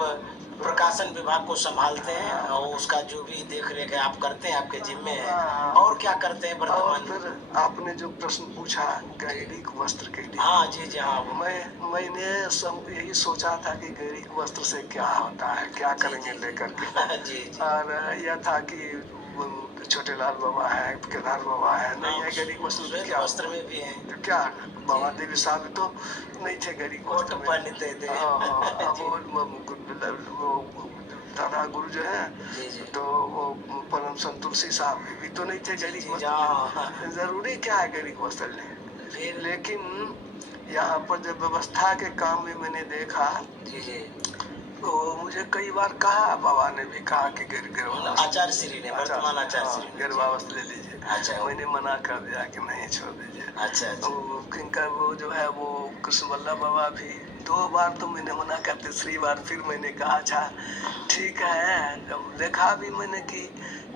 प्रकाशन विभाग को संभालते हैं और उसका जो भी देख रेख है आप करते हैं, आपके जिम्मे है। और क्या करते हैं और वर्तमान फिर में? आपने जो प्रश्न पूछा गैरिक वस्त्र के लिए, हाँ जी, जी, हाँ। मैंने सब यही सोचा था कि गैरिक वस्त्र से क्या होता है, क्या जी, करेंगे जी, जी। लेकर के। जी, जी। और यह था कि छोटे लाल बाबा है, केदार बाबा है, नहीं है गैरिक वस्त्र श्वेत क्या वस्त्र में भी है। तो क्या बाबा देवी साहब तो नहीं थे गैरिक कोट वस्त्र में। पहनते थे। हाँ हाँ, अब जी। वो दादा गुरु जो है जी, जी। तो वो परम संत तुलसी साहब भी तो नहीं थे जी, गैरिक जी, वस्त्र हाँ। में। जरूरी क्या है गैरिक वस्त्र फिर लेकिन यहाँ पर जब व्यवस्था के काम में मैंने देखा जी, जी। तो मुझे कई बार कहा, बाबा ने भी कहा कि मतलब आचार्य श्री ने, वर्तमान आचार्य श्री ने। गरबा वस्त्र ले लीजिए। अच्छा। मैंने मना कर दिया कि नहीं, छोड़ दीजिए। अच्छा, अच्छा। तो किंकर वो जो है वो कृष्ण वल्लभ बाबा भी 2 बार तो मैंने मना कर, तीसरी बार फिर मैंने कहा अच्छा ठीक है। जब देखा भी मैंने कि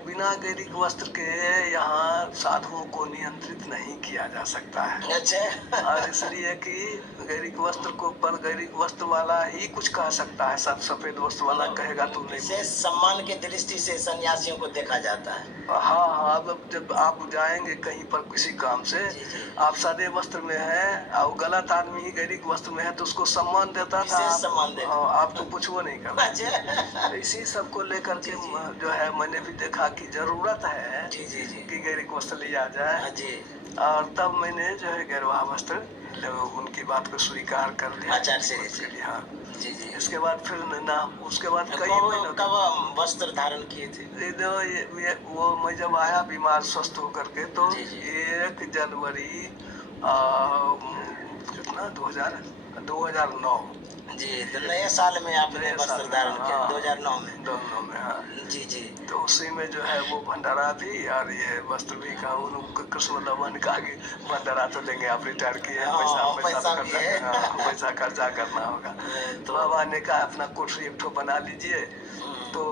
बिना गैरिक वस्त्र के यहाँ साधुओं को नियंत्रित नहीं किया जा सकता है। अच्छा। और इसलिए कि गैरिक वस्त्र को पर गैरिक वस्त्र वाला ही कुछ कह सकता है, सब सफेद वस्त्र वाला कहेगा तो नहीं। विशेष सम्मान के दृष्टि से सन्यासियों को देखा जाता है। हाँ हाँ, अब जब आप जाएंगे कहीं पर किसी काम से, जी, जी। आप सादे वस्त्र में हैं और गलत आदमी ही गैरिक वस्त्र में है तो उसको सम्मान देता था, विशेष सम्मान देता। आपको कुछ वो नहीं करता। अच्छा। इसी सब को लेकर के जी, जी। जो है मैंने भी देखा कि जरूरत है जी, जी, जी। कि गैरिक वस्त्र लिया जाए। हाँ जी। और तब मैंने जो है गैरवा वस्त्र उनकी बात को स्वीकार कर लिया। आचार्य श्री जी। हाँ जी, जी। इसके बाद फिर ना उसके बाद कई महीनों कब कब वस्त्र धारण किए थे? वो मैं जब आया बीमार स्वस्थ होकर के तो जी, जी। 1 जनवरी कितना 2009 जी, तो नए साल में आपने नए वस्त्र साल में, धारण किया हाँ, 2009 में। 2009 में हाँ। जी, जी। तो उसी में जो है वो भंडारा भी और ये वस्त्र भी का कृष्ण वल्लभ ने कहा कि भंडारा तो देंगे, आप रिटायर किए हैं, पैसा भी खर्चा है। पैसा खर्चा करना होगा। तो बाबा ने कहा अपना कोठरी एक ठो बना लीजिए। हम्म। तो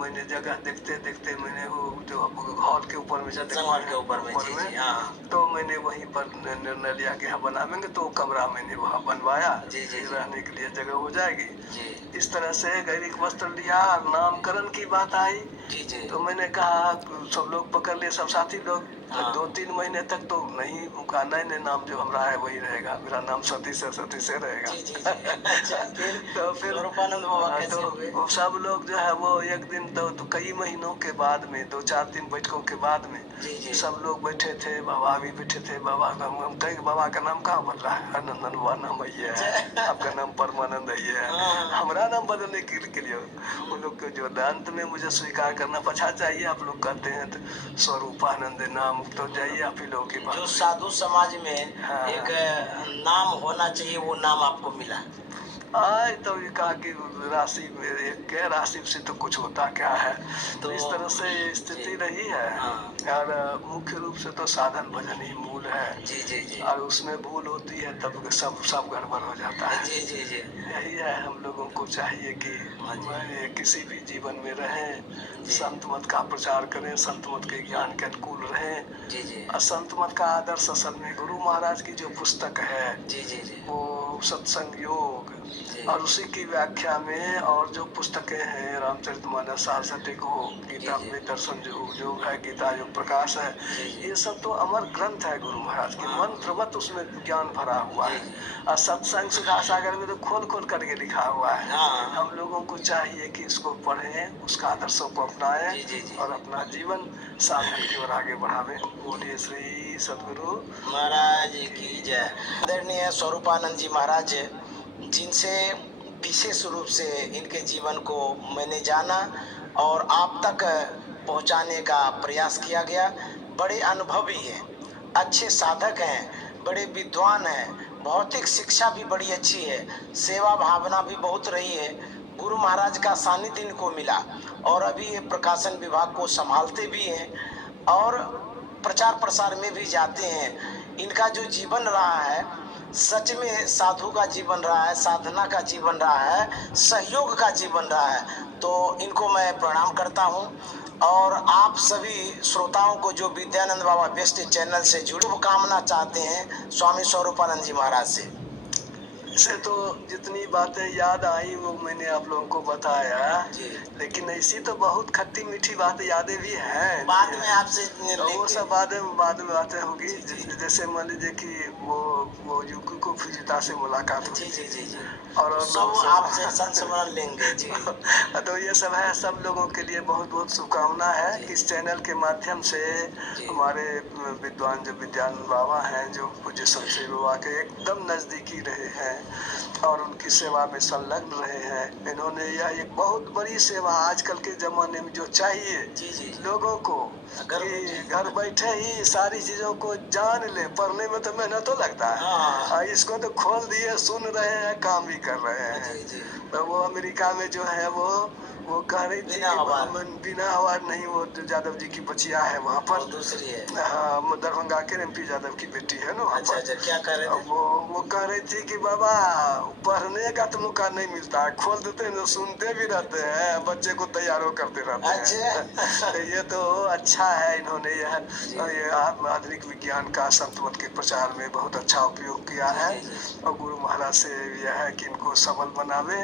मैंने जगह देखते देखते मैंने वो जो हॉल के ऊपर में सत्संग हॉल के ऊपर में, जी, जी, हाँ। तो मैंने वहीं पर निर्णय लिया कि हाँ बनावेंगे, तो कमरा मैंने वहाँ बनवाया। जी, जी, जी। रहने के लिए जगह हो जाएगी। जी, इस तरह से गैरिक वस्त्र लिया और नामकरण की बात आई जी, जी। तो मैंने कहा सब लोग पकड़ लिए, सब साथी लोग। हाँ। 2-3 महीने तक तो नहीं कहा, नहीं नाम जो हमारा है वही रहेगा, मेरा नाम सतीश से रहेगा। जी, जी, जी। अच्छा, तो फिर स्वरूपानंद बाबा कैसे हुए? तो सब लोग जो है वो एक दिन तो कई महीनों के बाद में 2-4 दिन बैठकों के बाद में जी, जी। सब लोग बैठे थे, बाबा भी बैठे थे। बाबा का हम कहे बाबा का नाम कहाँ बदला है, आनंदन बाबा नाम ये है, आपका नाम परमानंद ये है, हाँ। हमारा नाम बदलने के लिए उन लोग को जो अंत में मुझे स्वीकार करना पछा चाहिए। आप लोग कहते हैं तो स्वरूपानंद नाम, तो जाइए आप ही लोगों की बात। जो साधु समाज में हाँ। एक नाम होना चाहिए वो नाम आपको मिला। आज तो ये कहा कि राशि के राशि से तो कुछ होता क्या है। तो इस तरह से स्थिति रही है। हाँ। और मुख्य रूप से तो साधन भजन ही मूल है। जी, जी, जी। और उसमें भूल होती है तब सब गड़बड़ हो जाता है। जी, जी, जी। यही है, हम लोगों को चाहिए कि किसी भी जीवन में रहें, संत मत का प्रचार करें, संत मत के ज्ञान के अनुकूल रहें। जी, जी। और संत मत का आदर्श असल में गुरु महाराज की जो पुस्तक है जी, जी, जी। वो सत्संग योग, जी। और उसी की व्याख्या में और जो पुस्तकें हैं रामचरितमानस सारस्वतिक हो, गीता में दर्शन योग है, गीता योग प्रकाश है, ये सब तो अमर ग्रंथ है गुरु महाराज की, मंत्रवत उसमें ज्ञान भरा हुआ है। और सत्संग सुधा सागर में तो खोल खोल करके लिखा हुआ है। हाँ। हम लोगों को चाहिए कि इसको पढ़ें, उसका आदर्शों को अपनाएं। जी, जी, जी। और अपना जीवन साधन की ओर आगे बढ़ावें। बोलिए श्री सद्गुरु महाराज की जय। आदरणीय स्वरूपानंद जी महाराज, जिनसे विशेष रूप से इनके जीवन को मैंने जाना और आप तक पहुंचाने का प्रयास किया गया, बड़े अनुभवी हैं। अच्छे साधक हैं, बड़े विद्वान हैं, भौतिक शिक्षा भी बड़ी अच्छी है, सेवा भावना भी बहुत रही है। गुरु महाराज का सानिध्य इनको मिला और अभी ये प्रकाशन विभाग को संभालते भी हैं और प्रचार प्रसार में भी जाते हैं। इनका जो जीवन रहा है सच में साधु का जीवन रहा है, साधना का जीवन रहा है, सहयोग का जीवन रहा है। तो इनको मैं प्रणाम करता हूँ और आप सभी श्रोताओं को जो विद्यानंद बाबा बेस्ट चैनल से जुड़े शुभकामना चाहते हैं स्वामी स्वरूपानंद जी महाराज से। इसे तो जितनी बातें याद आई वो मैंने आप लोगों को बताया, लेकिन ऐसी तो बहुत खट्टी मीठी बातें यादें भी हैं। बाद में आपसे वो सब बाद में बातें होगी। जैसे मान लीजिए कि वो युकी को फुजिता से मुलाकात हुई जी और सब आपसे संस्मरण लेंगे जी। तो ये सब है, सब लोगों के लिए बहुत बहुत शुभकामना है कि इस चैनल के माध्यम से हमारे विद्वान जो विद्यानंद बाबा हैं, जो पूज्य संत बाबा के एकदम नजदीकी रहे हैं और उनकी सेवा में संलग्न रहे हैं। इन्होंने यह एक बहुत बड़ी सेवा आजकल के जमाने में जो चाहिए लोगों को, कि घर बैठे ही सारी चीजों को जान ले। पढ़ने में तो मेहनत तो लगता है, इसको तो खोल दिए, सुन रहे हैं, काम भी कर रहे हैं। तो वो अमेरिका में जो है वो कह रही थी बिना आवाज नहीं, वो यादव जी की बचिया है वहाँ पर, दूसरी है, हाँ, दरभंगा के एमपी यादव की बेटी है ना। अच्छा, क्या कह रहे थे? वो कह रही थी कि बाबा पढ़ने का तो मौका नहीं मिलता है, खोल देते हैं, सुनते भी रहते हैं, बच्चे को तैयारों करते रहते हैं। तो ये तो अच्छा है, इन्होंने ये आधुनिक विज्ञान का संत मत के प्रचार में बहुत अच्छा उपयोग किया है और गुरु महाराज से यह है कि इनको सबल बनावे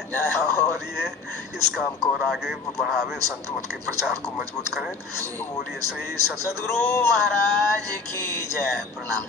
और ये इस काम को और आगे बढ़ावे, संत मत के प्रचार को मजबूत करें। बोलिए सही सदगुरु महाराज की जय। प्रणाम।